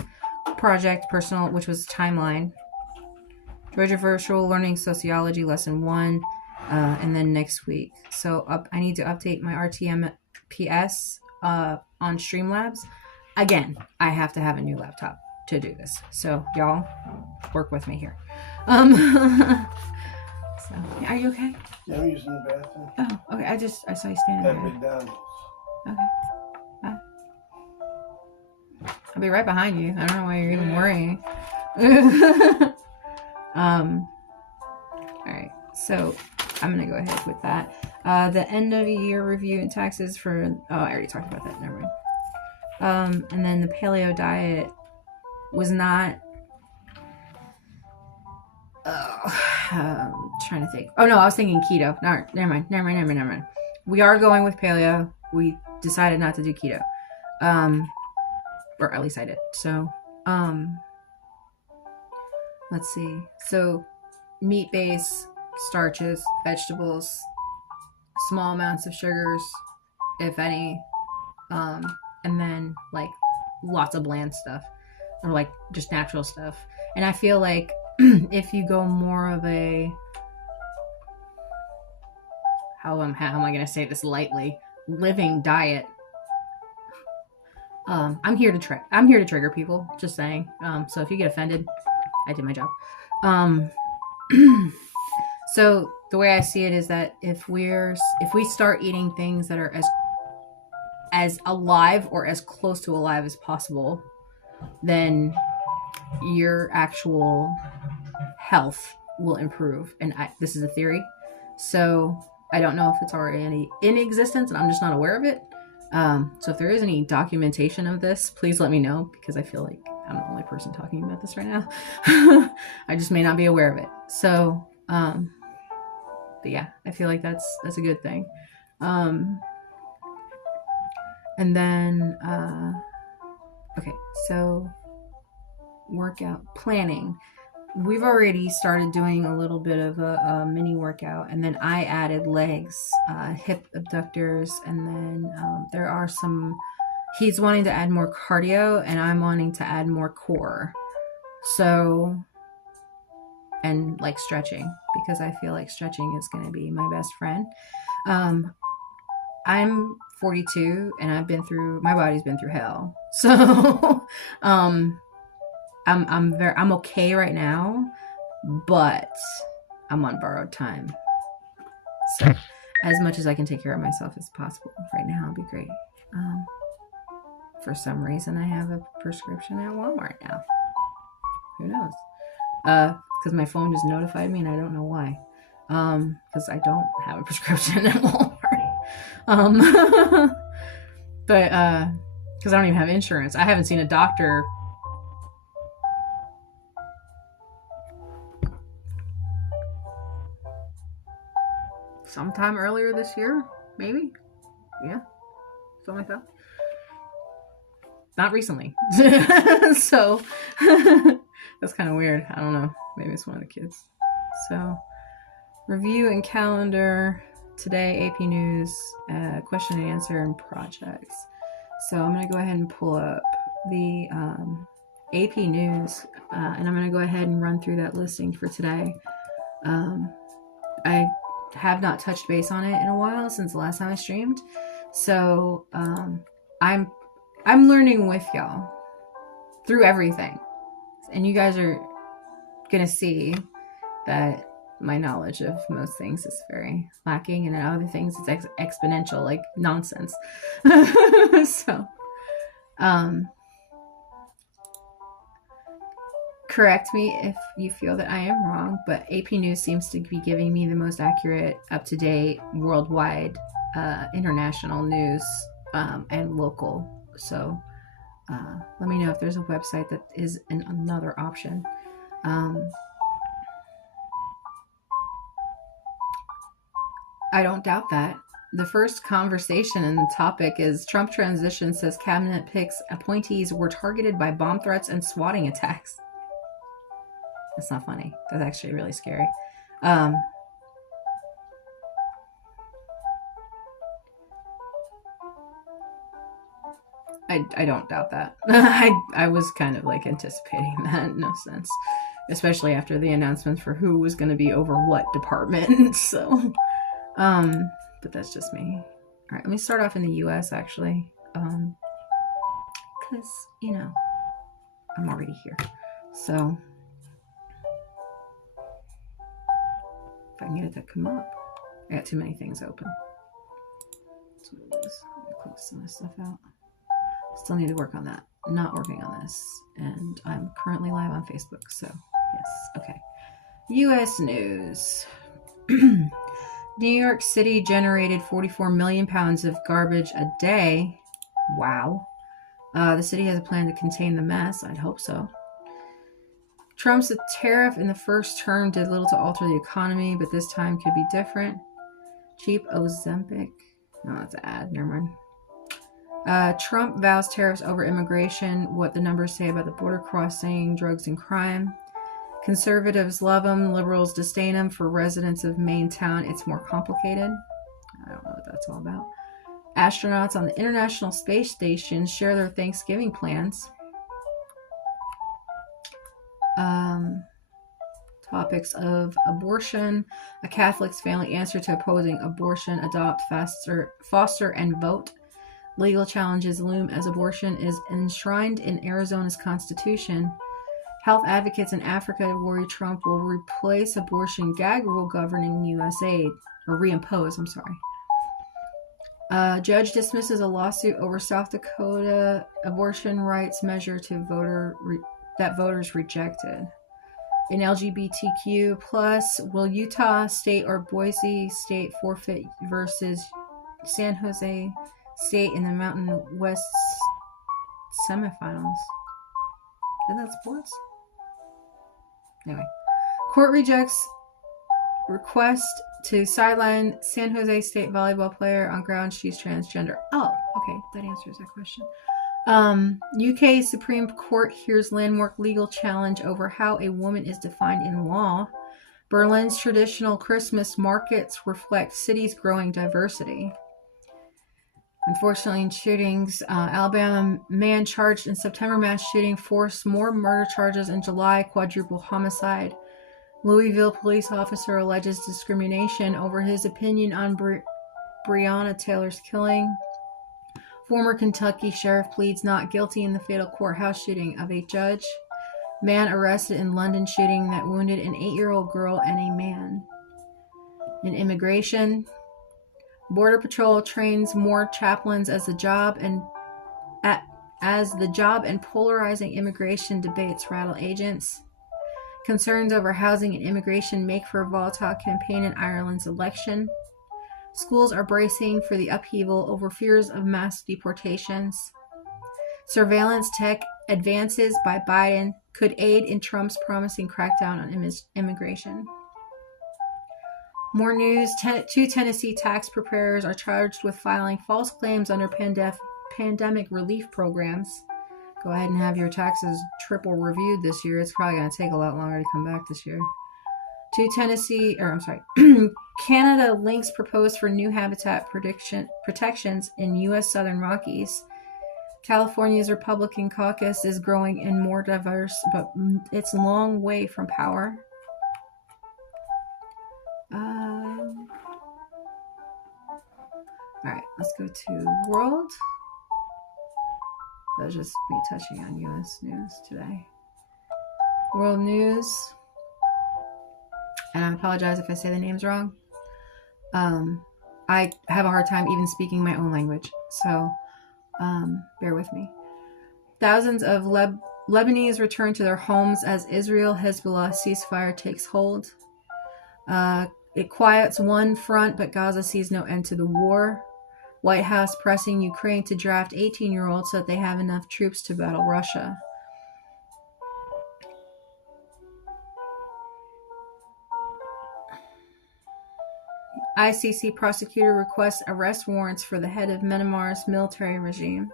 Project personal, which was timeline. Georgia Virtual Learning Sociology Lesson 1, and then next week. So I need to update my RTMPS on Streamlabs. Again, I have to have a new laptop to do this. So y'all work with me here. So are you okay? Yeah, I'm using the bathroom. Oh, okay. I saw you standing there. McDonald's. Okay. Bye. I'll be right behind you. I don't know why you're even worrying. Alright, so I'm gonna go ahead with that. The end of the year review and taxes for I already talked about that, never mind. And then the paleo diet was not trying to think. Oh no, I was thinking keto. No, never mind. We are going with paleo. We decided not to do keto. Or at least I did. So, let's see. So, meat base, starches, vegetables, small amounts of sugars, if any, and then like lots of bland stuff, or like just natural stuff. And I feel like if you go more of a how am I going to say this lightly, living diet. I'm here to trigger people, just saying. So if you get offended, I did my job. So the way I see it is that if we start eating things that are as alive or as close to alive as possible, then your actual health will improve. And this is a theory, so I don't know if it's already in existence and I'm just not aware of it. So if there is any documentation of this, please let me know, because I feel like I'm the only person talking about this right now. I just may not be aware of it. So, but yeah, I feel like that's a good thing. And then, okay, so workout planning. We've already started doing a little bit of a mini workout, and then I added legs, hip abductors, and then there are some, he's wanting to add more cardio, and I'm wanting to add more core. So, and like stretching, because I feel like stretching is going to be my best friend. I'm 42 and my body's been through hell. So, I'm okay right now, but I'm on borrowed time. So as much as I can take care of myself as possible right now, it'll be great. For some reason, I have a prescription at Walmart now. Who knows? Because my phone just notified me and I don't know why. Because I don't have a prescription at Walmart. But because I don't even have insurance. I haven't seen a doctor. sometime earlier this year, maybe. Yeah, something like that. Not recently. So that's kind of weird. I don't know. Maybe it's one of the kids. So, review and calendar. Today, AP News, question and answer, and projects. So, I'm going to go ahead and pull up the AP News, and I'm going to go ahead and run through that listing for today. I have not touched base on it in a while since the last time I streamed. So, I'm learning with y'all through everything. And you guys are going to see that my knowledge of most things is very lacking. And in other things, it's exponential, like nonsense. So, correct me if you feel that I am wrong, but AP News seems to be giving me the most accurate, up-to-date, worldwide, international news, and local. So let me know if there's a website that is another option. I don't doubt that. The first conversation and the topic is Trump transition says cabinet picks appointees were targeted by bomb threats and swatting attacks. That's not funny. That's actually really scary. I don't doubt that. I was kind of like anticipating that in no sense, especially after the announcements for who was going to be over what department. So, but that's just me. All right, let me start off in the U.S. actually, because you know I'm already here. So if I can get it to come up, I got too many things open. That's what it is. I'm gonna close some of this stuff out. Still need to work on that. Not working on this. And I'm currently live on Facebook. So, yes. Okay. U.S. news. New York City generated 44 million pounds of garbage a day. Wow. The city has a plan to contain the mess. I'd hope so. Trump's tariff in the first term did little to alter the economy, but this time could be different. Cheap Ozempic. No, that's an ad. Never mind. Trump vows tariffs over immigration, what the numbers say about the border crossing, drugs and crime. Conservatives love him, liberals disdain him. For residents of Maine town, it's more complicated. I don't know what that's all about. Astronauts on the International Space Station share their Thanksgiving plans. Topics of abortion. A Catholic's family answer to opposing abortion. Adopt, foster, and vote. Legal challenges loom as abortion is enshrined in Arizona's constitution. Health advocates in Africa worry Trump will replace abortion gag rule governing U.S. aid, or reimpose, I'm sorry. Judge dismisses a lawsuit over South Dakota abortion rights measure that voters rejected. In LGBTQ+, will Utah State or Boise State forfeit versus San Jose State in the Mountain West semifinals? Isn't that sports? Anyway. Court rejects request to sideline San Jose State volleyball player on grounds she's transgender. Oh, okay. That answers that question. UK Supreme Court hears landmark legal challenge over how a woman is defined in law. Berlin's traditional Christmas markets reflect city's growing diversity. Unfortunately, in shootings, Alabama man charged in September mass shooting forced more murder charges in July, quadruple homicide. Louisville police officer alleges discrimination over his opinion on Breonna Taylor's killing. Former Kentucky sheriff pleads not guilty in the fatal courthouse shooting of a judge. Man arrested in London shooting that wounded an 8-year-old girl and a man. In immigration, Border Patrol trains more chaplains as the job and polarizing immigration debates rattle agents. Concerns over housing and immigration make for a volatile campaign in Ireland's election. Schools are bracing for the upheaval over fears of mass deportations. Surveillance tech advances by Biden could aid in Trump's promising crackdown on immigration. More news. Two Tennessee tax preparers are charged with filing false claims under pandemic relief programs. Go ahead and have your taxes triple reviewed this year. It's probably going to take a lot longer to come back this year. Canada links proposed for new habitat protections in U.S. Southern Rockies. California's Republican caucus is growing and more diverse, but it's a long way from power. All right, let's go to world. That's just me touching on U.S. news today. World news. And I apologize if I say the names wrong. I have a hard time even speaking my own language, so bear with me. Thousands of Lebanese return to their homes as Israel-Hezbollah ceasefire takes hold. It quiets one front, but Gaza sees no end to the war. White House pressing Ukraine to draft 18-year-olds so that they have enough troops to battle Russia. ICC prosecutor requests arrest warrants for the head of Myanmar's military regime.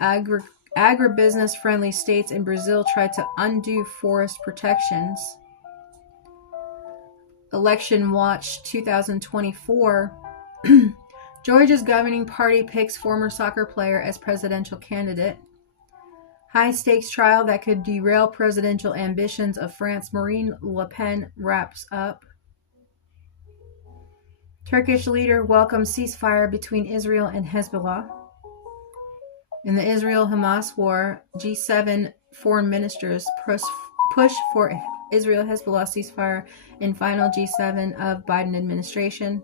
Agribusiness-friendly states in Brazil try to undo forest protections. Election Watch 2024. Georgia's governing party picks former soccer player as presidential candidate. High-stakes trial that could derail presidential ambitions of France. Marine Le Pen wraps up. Turkish leader welcomes ceasefire between Israel and Hezbollah. In the Israel-Hamas war, G7 foreign ministers push for Israel-Hezbollah ceasefire in final G7 of Biden administration.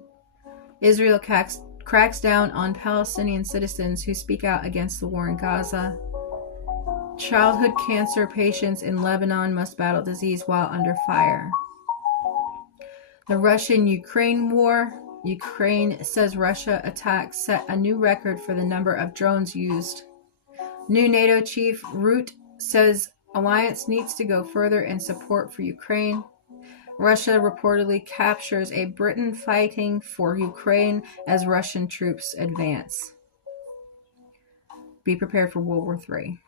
Israel cracks down on Palestinian citizens who speak out against the war in Gaza. Childhood cancer patients in Lebanon must battle disease while under fire. The Russian-Ukraine war. Ukraine says Russia attacks set a new record for the number of drones used. New NATO chief Rutte says alliance needs to go further in support for Ukraine. Russia reportedly captures a Britain fighting for Ukraine as Russian troops advance. Be prepared for World War III,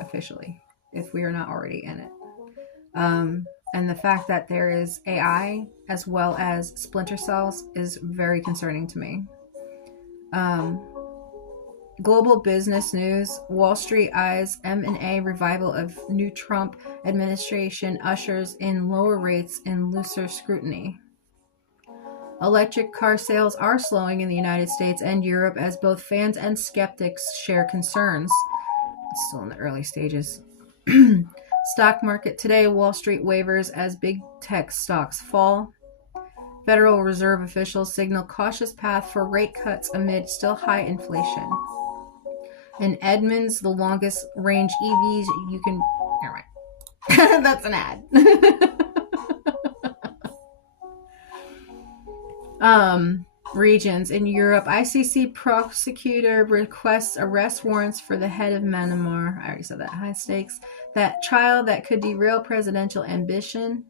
officially, if we are not already in it. And the fact that there is AI as well as splinter cells is very concerning to me. Global business news. Wall Street eyes M&A revival of new Trump administration ushers in lower rates and looser scrutiny. Electric car sales are slowing in the United States and Europe as both fans and skeptics share concerns. It's still in the early stages. Stock market today. Wall Street wavers as big tech stocks fall. Federal Reserve officials signal cautious path for rate cuts amid still high inflation. In Edmunds, the longest range EVs you can... Never mind. That's an ad. Regions in Europe. ICC prosecutor requests arrest warrants for the head of Myanmar. I already said that. High stakes. That trial that could derail presidential ambition.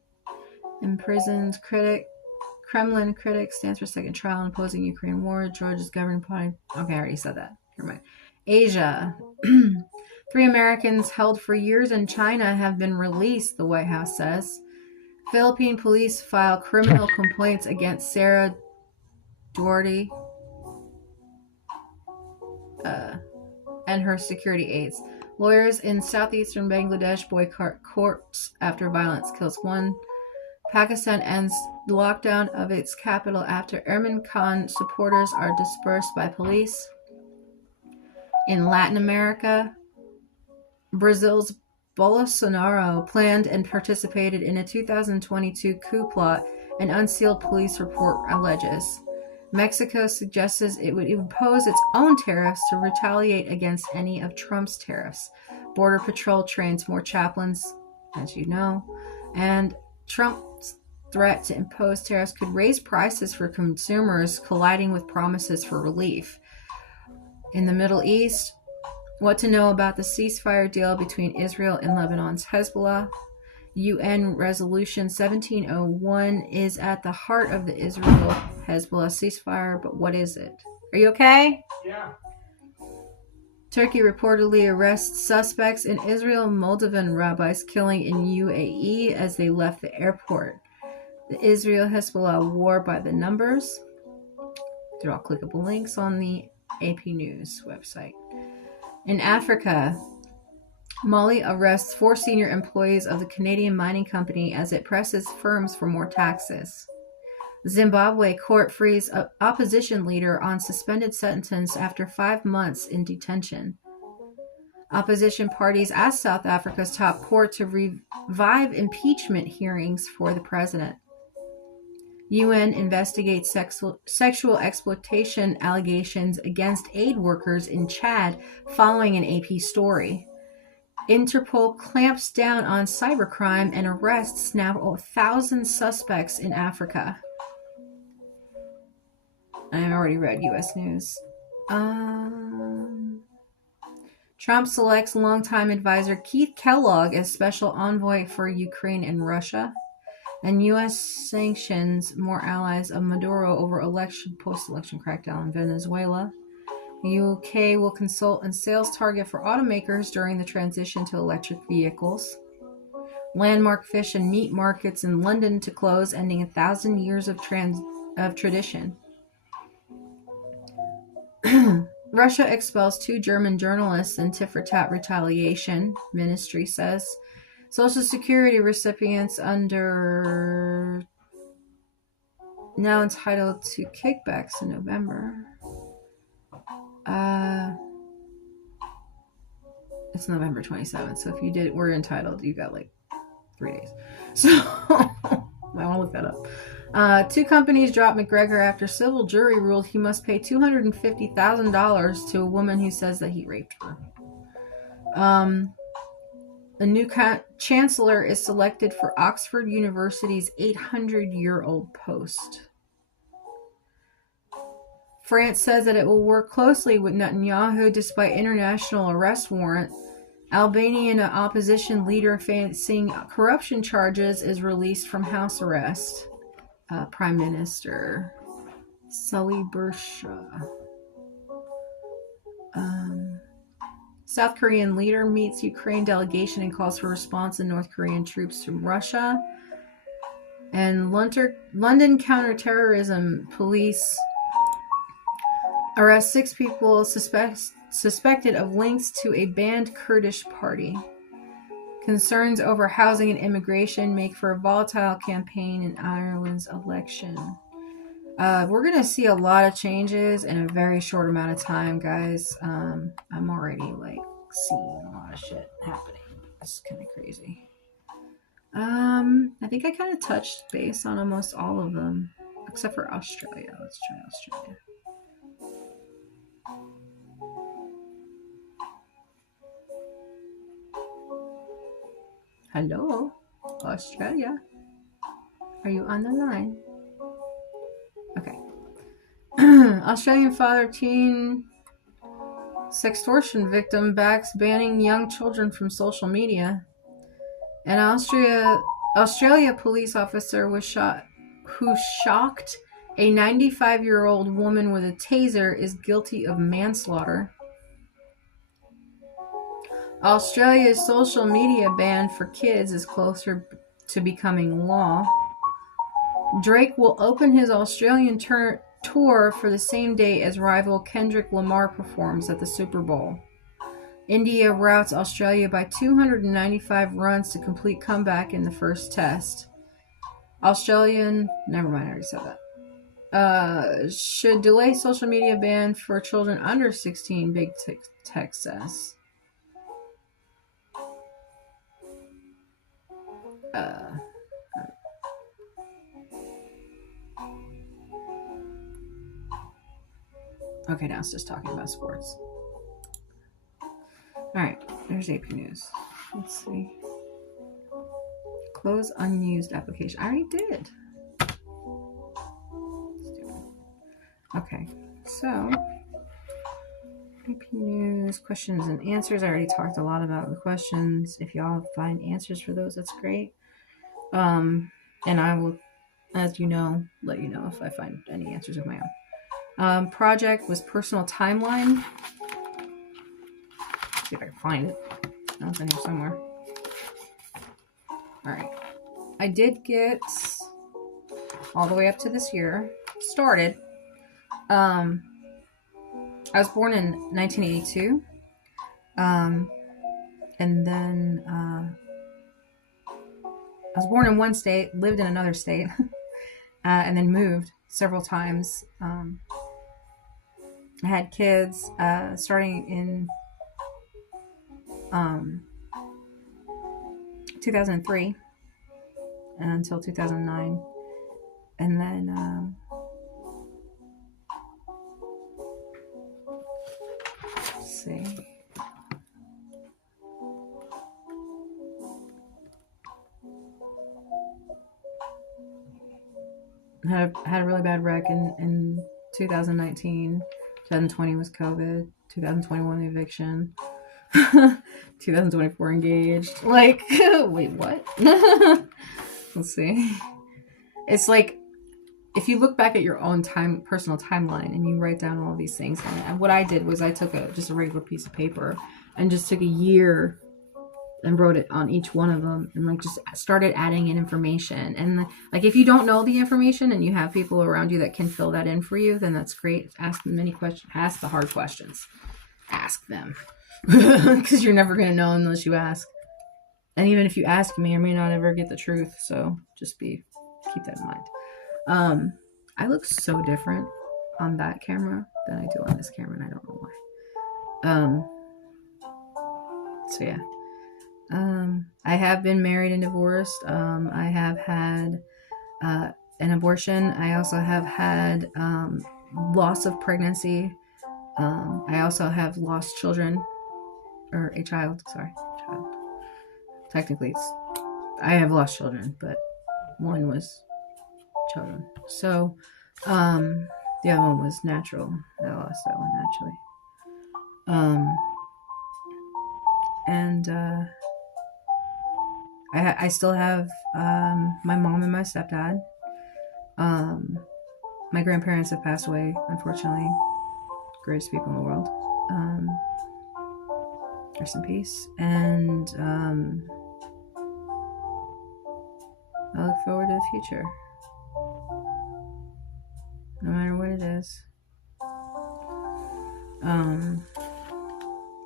Imprisoned Kremlin critic stands for second trial in opposing Ukraine war. Georgia's governing party. Okay, I already said that. Never mind. Asia. 3 Americans held for years in China have been released, the White House says. Philippine police file criminal complaints against Sarah Doherty and her security aides. Lawyers in southeastern Bangladesh boycott courts after violence kills one. Pakistan ends lockdown of its capital after Imran Khan supporters are dispersed by police. In Latin America, Brazil's Bolsonaro planned and participated in a 2022 coup plot, an unsealed police report alleges. Mexico suggests it would impose its own tariffs to retaliate against any of Trump's tariffs. Border Patrol trains more chaplains, as you know, and Trump's threat to impose tariffs could raise prices for consumers, colliding with promises for relief. In the Middle East, what to know about the ceasefire deal between Israel and Lebanon's Hezbollah. UN Resolution 1701 is at the heart of the Israel-Hezbollah ceasefire, but what is it? Are you okay? Yeah. Turkey reportedly arrests suspects in Israel Moldovan rabbis killing in UAE as they left the airport. The Israel-Hezbollah war by the numbers. They're all clickable links on the AP News website. In Africa, Mali arrests 4 senior employees of the Canadian mining company as it presses firms for more taxes. Zimbabwe court frees opposition leader on suspended sentence after 5 months in detention. Opposition parties ask South Africa's top court to revive impeachment hearings for the president. UN investigates sexual exploitation allegations against aid workers in Chad following an AP story. Interpol clamps down on cybercrime and arrests now 1,000 suspects in Africa. I already read U.S. News. Trump selects longtime advisor Keith Kellogg as special envoy for Ukraine and Russia. And U.S. sanctions more allies of Maduro over post-election crackdown in Venezuela. The UK will consult on sales target for automakers during the transition to electric vehicles. Landmark fish and meat markets in London to close, ending 1,000 years of tradition. Russia expels 2 German journalists in tit-for-tat retaliation, ministry says. Social Security recipients under now entitled to kickbacks in November. It's November 27th, so if you were entitled, you got like 3 days. So I want to look that up. 2 companies dropped McGregor after civil jury ruled he must pay $250,000 to a woman who says that he raped her. The new chancellor is selected for Oxford University's 800-year-old post. France says that it will work closely with Netanyahu despite international arrest warrant. Albanian opposition leader facing corruption charges is released from house arrest. Prime Minister Sully Bersha. South Korean leader meets Ukraine delegation and calls for response in North Korean troops to Russia. And London counterterrorism police arrest 6 people suspected of links to a banned Kurdish party. Concerns over housing and immigration make for a volatile campaign in Ireland's election. We're going to see a lot of changes in a very short amount of time, guys. I'm already seeing a lot of shit happening. It's kind of crazy. I think I kind of touched base on almost all of them, except for Australia. Let's try Australia. Hello, Australia. Are you on the line? Okay. Australian father teen sextortion victim backs banning young children from social media. An Australia police officer who shocked a 95-year-old woman with a taser is guilty of manslaughter. Australia's social media ban for kids is closer to becoming law. Drake will open his Australian tour for the same day as rival Kendrick Lamar performs at the Super Bowl. India routs Australia by 295 runs to complete comeback in the first test. Never mind, I already said that. Should delay social media ban for children under 16, Big Tech says. Okay, now it's just talking about sports. Alright, there's AP News. Let's see. Close unused application. I already did. Stupid. Okay, so AP News, questions and answers. I already talked a lot about the questions. If y'all find answers for those, that's great. And I will, as you know, let you know if I find any answers of my own. Project was personal timeline. Let's see if I can find it. Oh, it's in here somewhere. All right. I did get all the way up to this year started. I was born in 1982. And then I was born in one state, lived in another state, and then moved several times. I had kids starting in 2003 until 2009. And then let's see. Had a really bad wreck in 2019. 2020 was COVID. 2021 the eviction. 2024 engaged. Like, wait, what? Let's see. It's like, if you look back at your own personal timeline and you write down all these things, and what I did was I took just a regular piece of paper and just took a year and wrote it on each one of them, and like just started adding in information. And like, if you don't know the information and you have people around you that can fill that in for you, then that's great. Ask them many questions. Ask the hard questions. Ask them, because you're never gonna know unless you ask. And even if you ask, you may or may not ever get the truth. So just keep that in mind. I look so different on that camera than I do on this camera, and I don't know why. So yeah. I have been married and divorced. I have had an abortion. I also have had loss of pregnancy. I also have lost children, or a child. Sorry, child. Technically, I have lost children, but one was children. So the other one was natural. I lost that one naturally. And I still have my mom and my stepdad. My grandparents have passed away, unfortunately. Greatest people in the world. Rest in peace. And I look forward to the future, no matter what it is.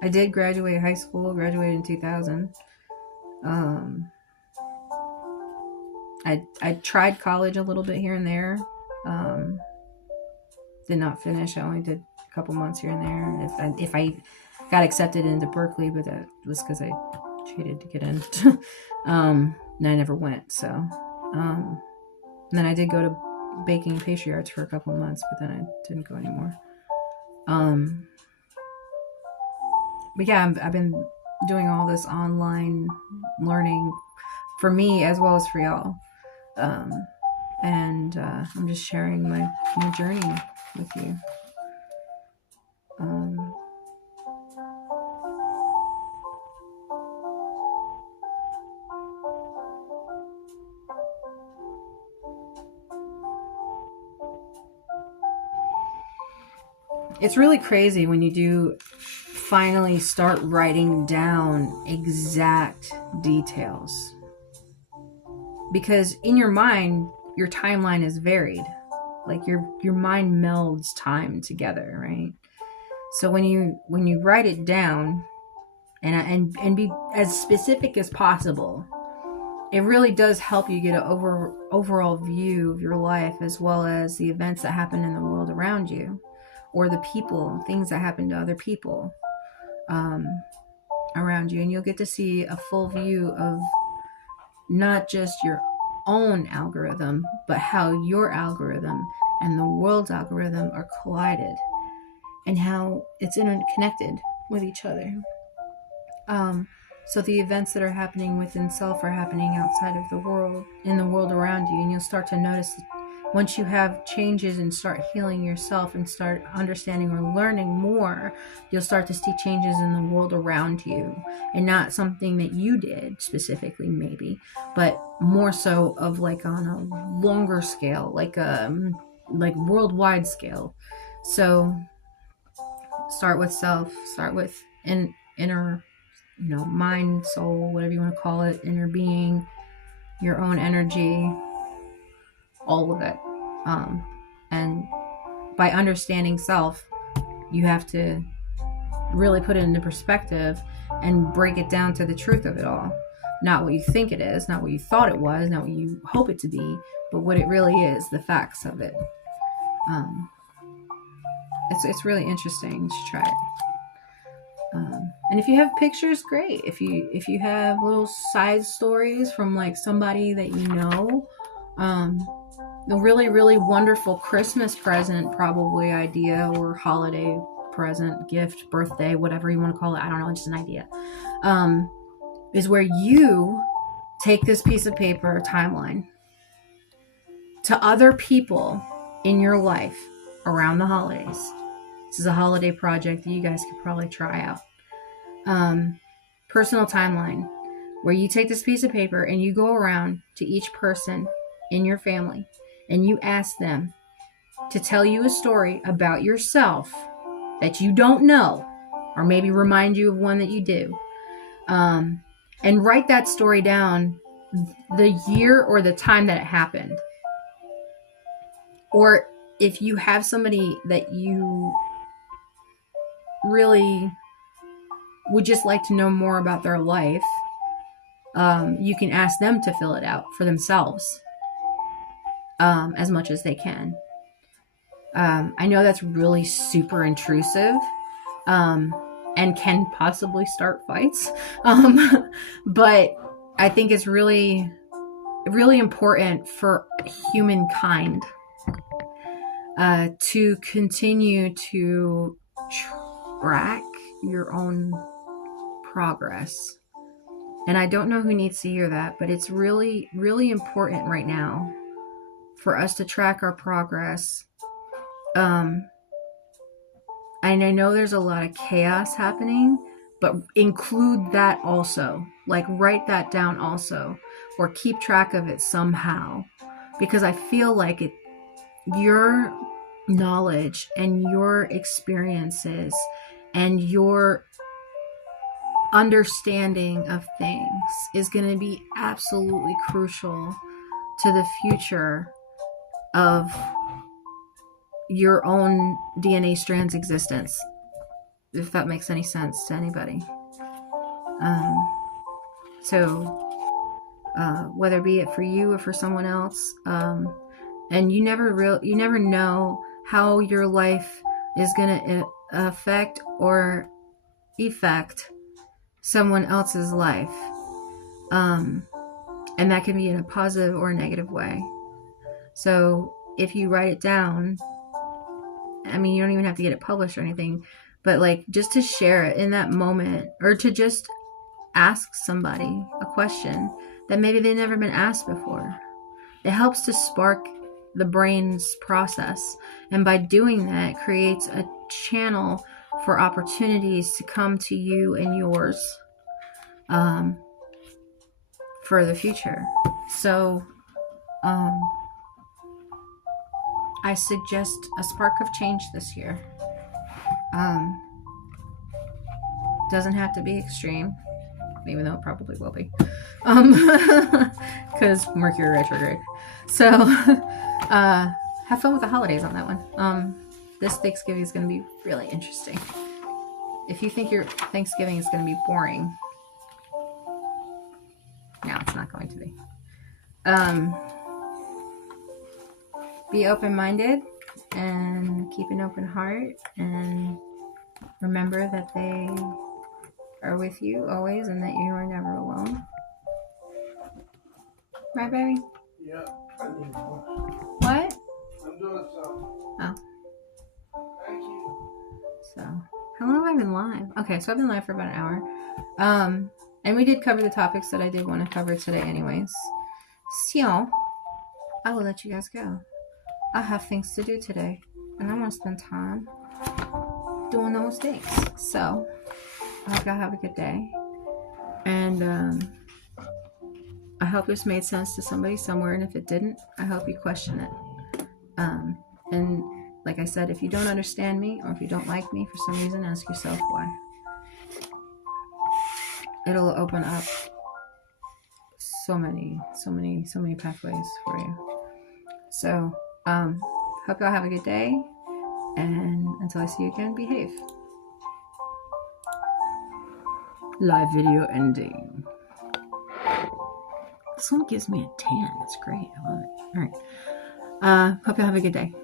I did graduate high school, graduated in 2000. I tried college a little bit here and there. Did not finish. I only did a couple months here and there. If I got accepted into Berkeley, but that was because I cheated to get in. And I never went. So, and then I did go to baking and pastry arts for a couple of months, but then I didn't go anymore. But yeah, I've been doing all this online learning for me as well as for y'all. And I'm just sharing my journey with you. It's really crazy when you do finally start writing down exact details. Because in your mind, your timeline is varied. Like your mind melds time together, right? So when you write it down and be as specific as possible, it really does help you get an overall view of your life, as well as the events that happen in the world around you, or the people, things that happen to other people around you. And you'll get to see a full view of not just your own algorithm, but how your algorithm and the world's algorithm are collided, and how it's interconnected with each other. So the events that are happening within self are happening outside of the world, in the world around you, and you'll start to notice once you have changes and start healing yourself and start understanding or learning more, you'll start to see changes in the world around you, and not something that you did specifically maybe, but more so of like on a longer scale, like worldwide scale. So start with self, start with inner, mind, soul, whatever you want to call it, inner being, your own energy, all of it. And by understanding self, you have to really put it into perspective and break it down to the truth of it all. Not what you think it is, not what you thought it was, not what you hope it to be, but what it really is, the facts of it. It's really interesting. You should try it. And if you have pictures, great. If you have little side stories from like somebody that you know, a really, really wonderful Christmas present probably idea, or holiday present, gift, birthday, whatever you want to call it, I don't know, it's just an idea, is where you take this piece of paper timeline to other people in your life around the holidays. This is a holiday project that you guys could probably try out. Personal timeline, where you take this piece of paper and you go around to each person in your family and you ask them to tell you a story about yourself that you don't know, or maybe remind you of one that you do. And write that story down, the year or the time that it happened. Or if you have somebody that you really would just like to know more about their life, you can ask them to fill it out for themselves, as much as they can. I know that's really super intrusive, and can possibly start fights, but I think it's really, really important for humankind to continue to track your own progress. And I don't know who needs to hear that, but it's really, really important right now for us to track our progress. And I know there's a lot of chaos happening, but include that also. Like, write that down also, or keep track of it somehow, because I feel like your knowledge and your experiences and your understanding of things is going to be absolutely crucial to the future of your own DNA strand's existence, if that makes any sense to anybody. So whether be it for you or for someone else, and you never know how your life is going to affect or effect someone else's life, and that can be in a positive or a negative way. So if you write it down, I mean, you don't even have to get it published or anything, but like just to share it in that moment, or to just ask somebody a question that maybe they've never been asked before. It helps to spark the brain's process, and by doing that, it creates a channel for opportunities to come to you and yours for the future. So I suggest a spark of change this year. Doesn't have to be extreme, even though it probably will be, because Mercury retrograde. So have fun with the holidays on that one. This Thanksgiving is going to be really interesting. If you think your Thanksgiving is going to be boring, no, it's not going to be. Be open-minded and keep an open heart, and remember that they are with you always and that you are never alone. Right, baby? Yeah, I need more. What? I'm doing something. Oh. Thank you. So, how long have I been live? Okay, so I've been live for about an hour. And we did cover the topics that I did want to cover today anyways. So, I will let you guys go. I have things to do today, and I want to spend time doing those things. So I hope y'all have a good day, and I hope this made sense to somebody somewhere. And if it didn't, I hope you question it. And like I said, if you don't understand me or if you don't like me for some reason, ask yourself why. It'll open up so many pathways for you. So hope y'all have a good day, and until I see you again, behave. Live video ending. This one gives me a tan. That's great. I love it. All right. Hope y'all have a good day.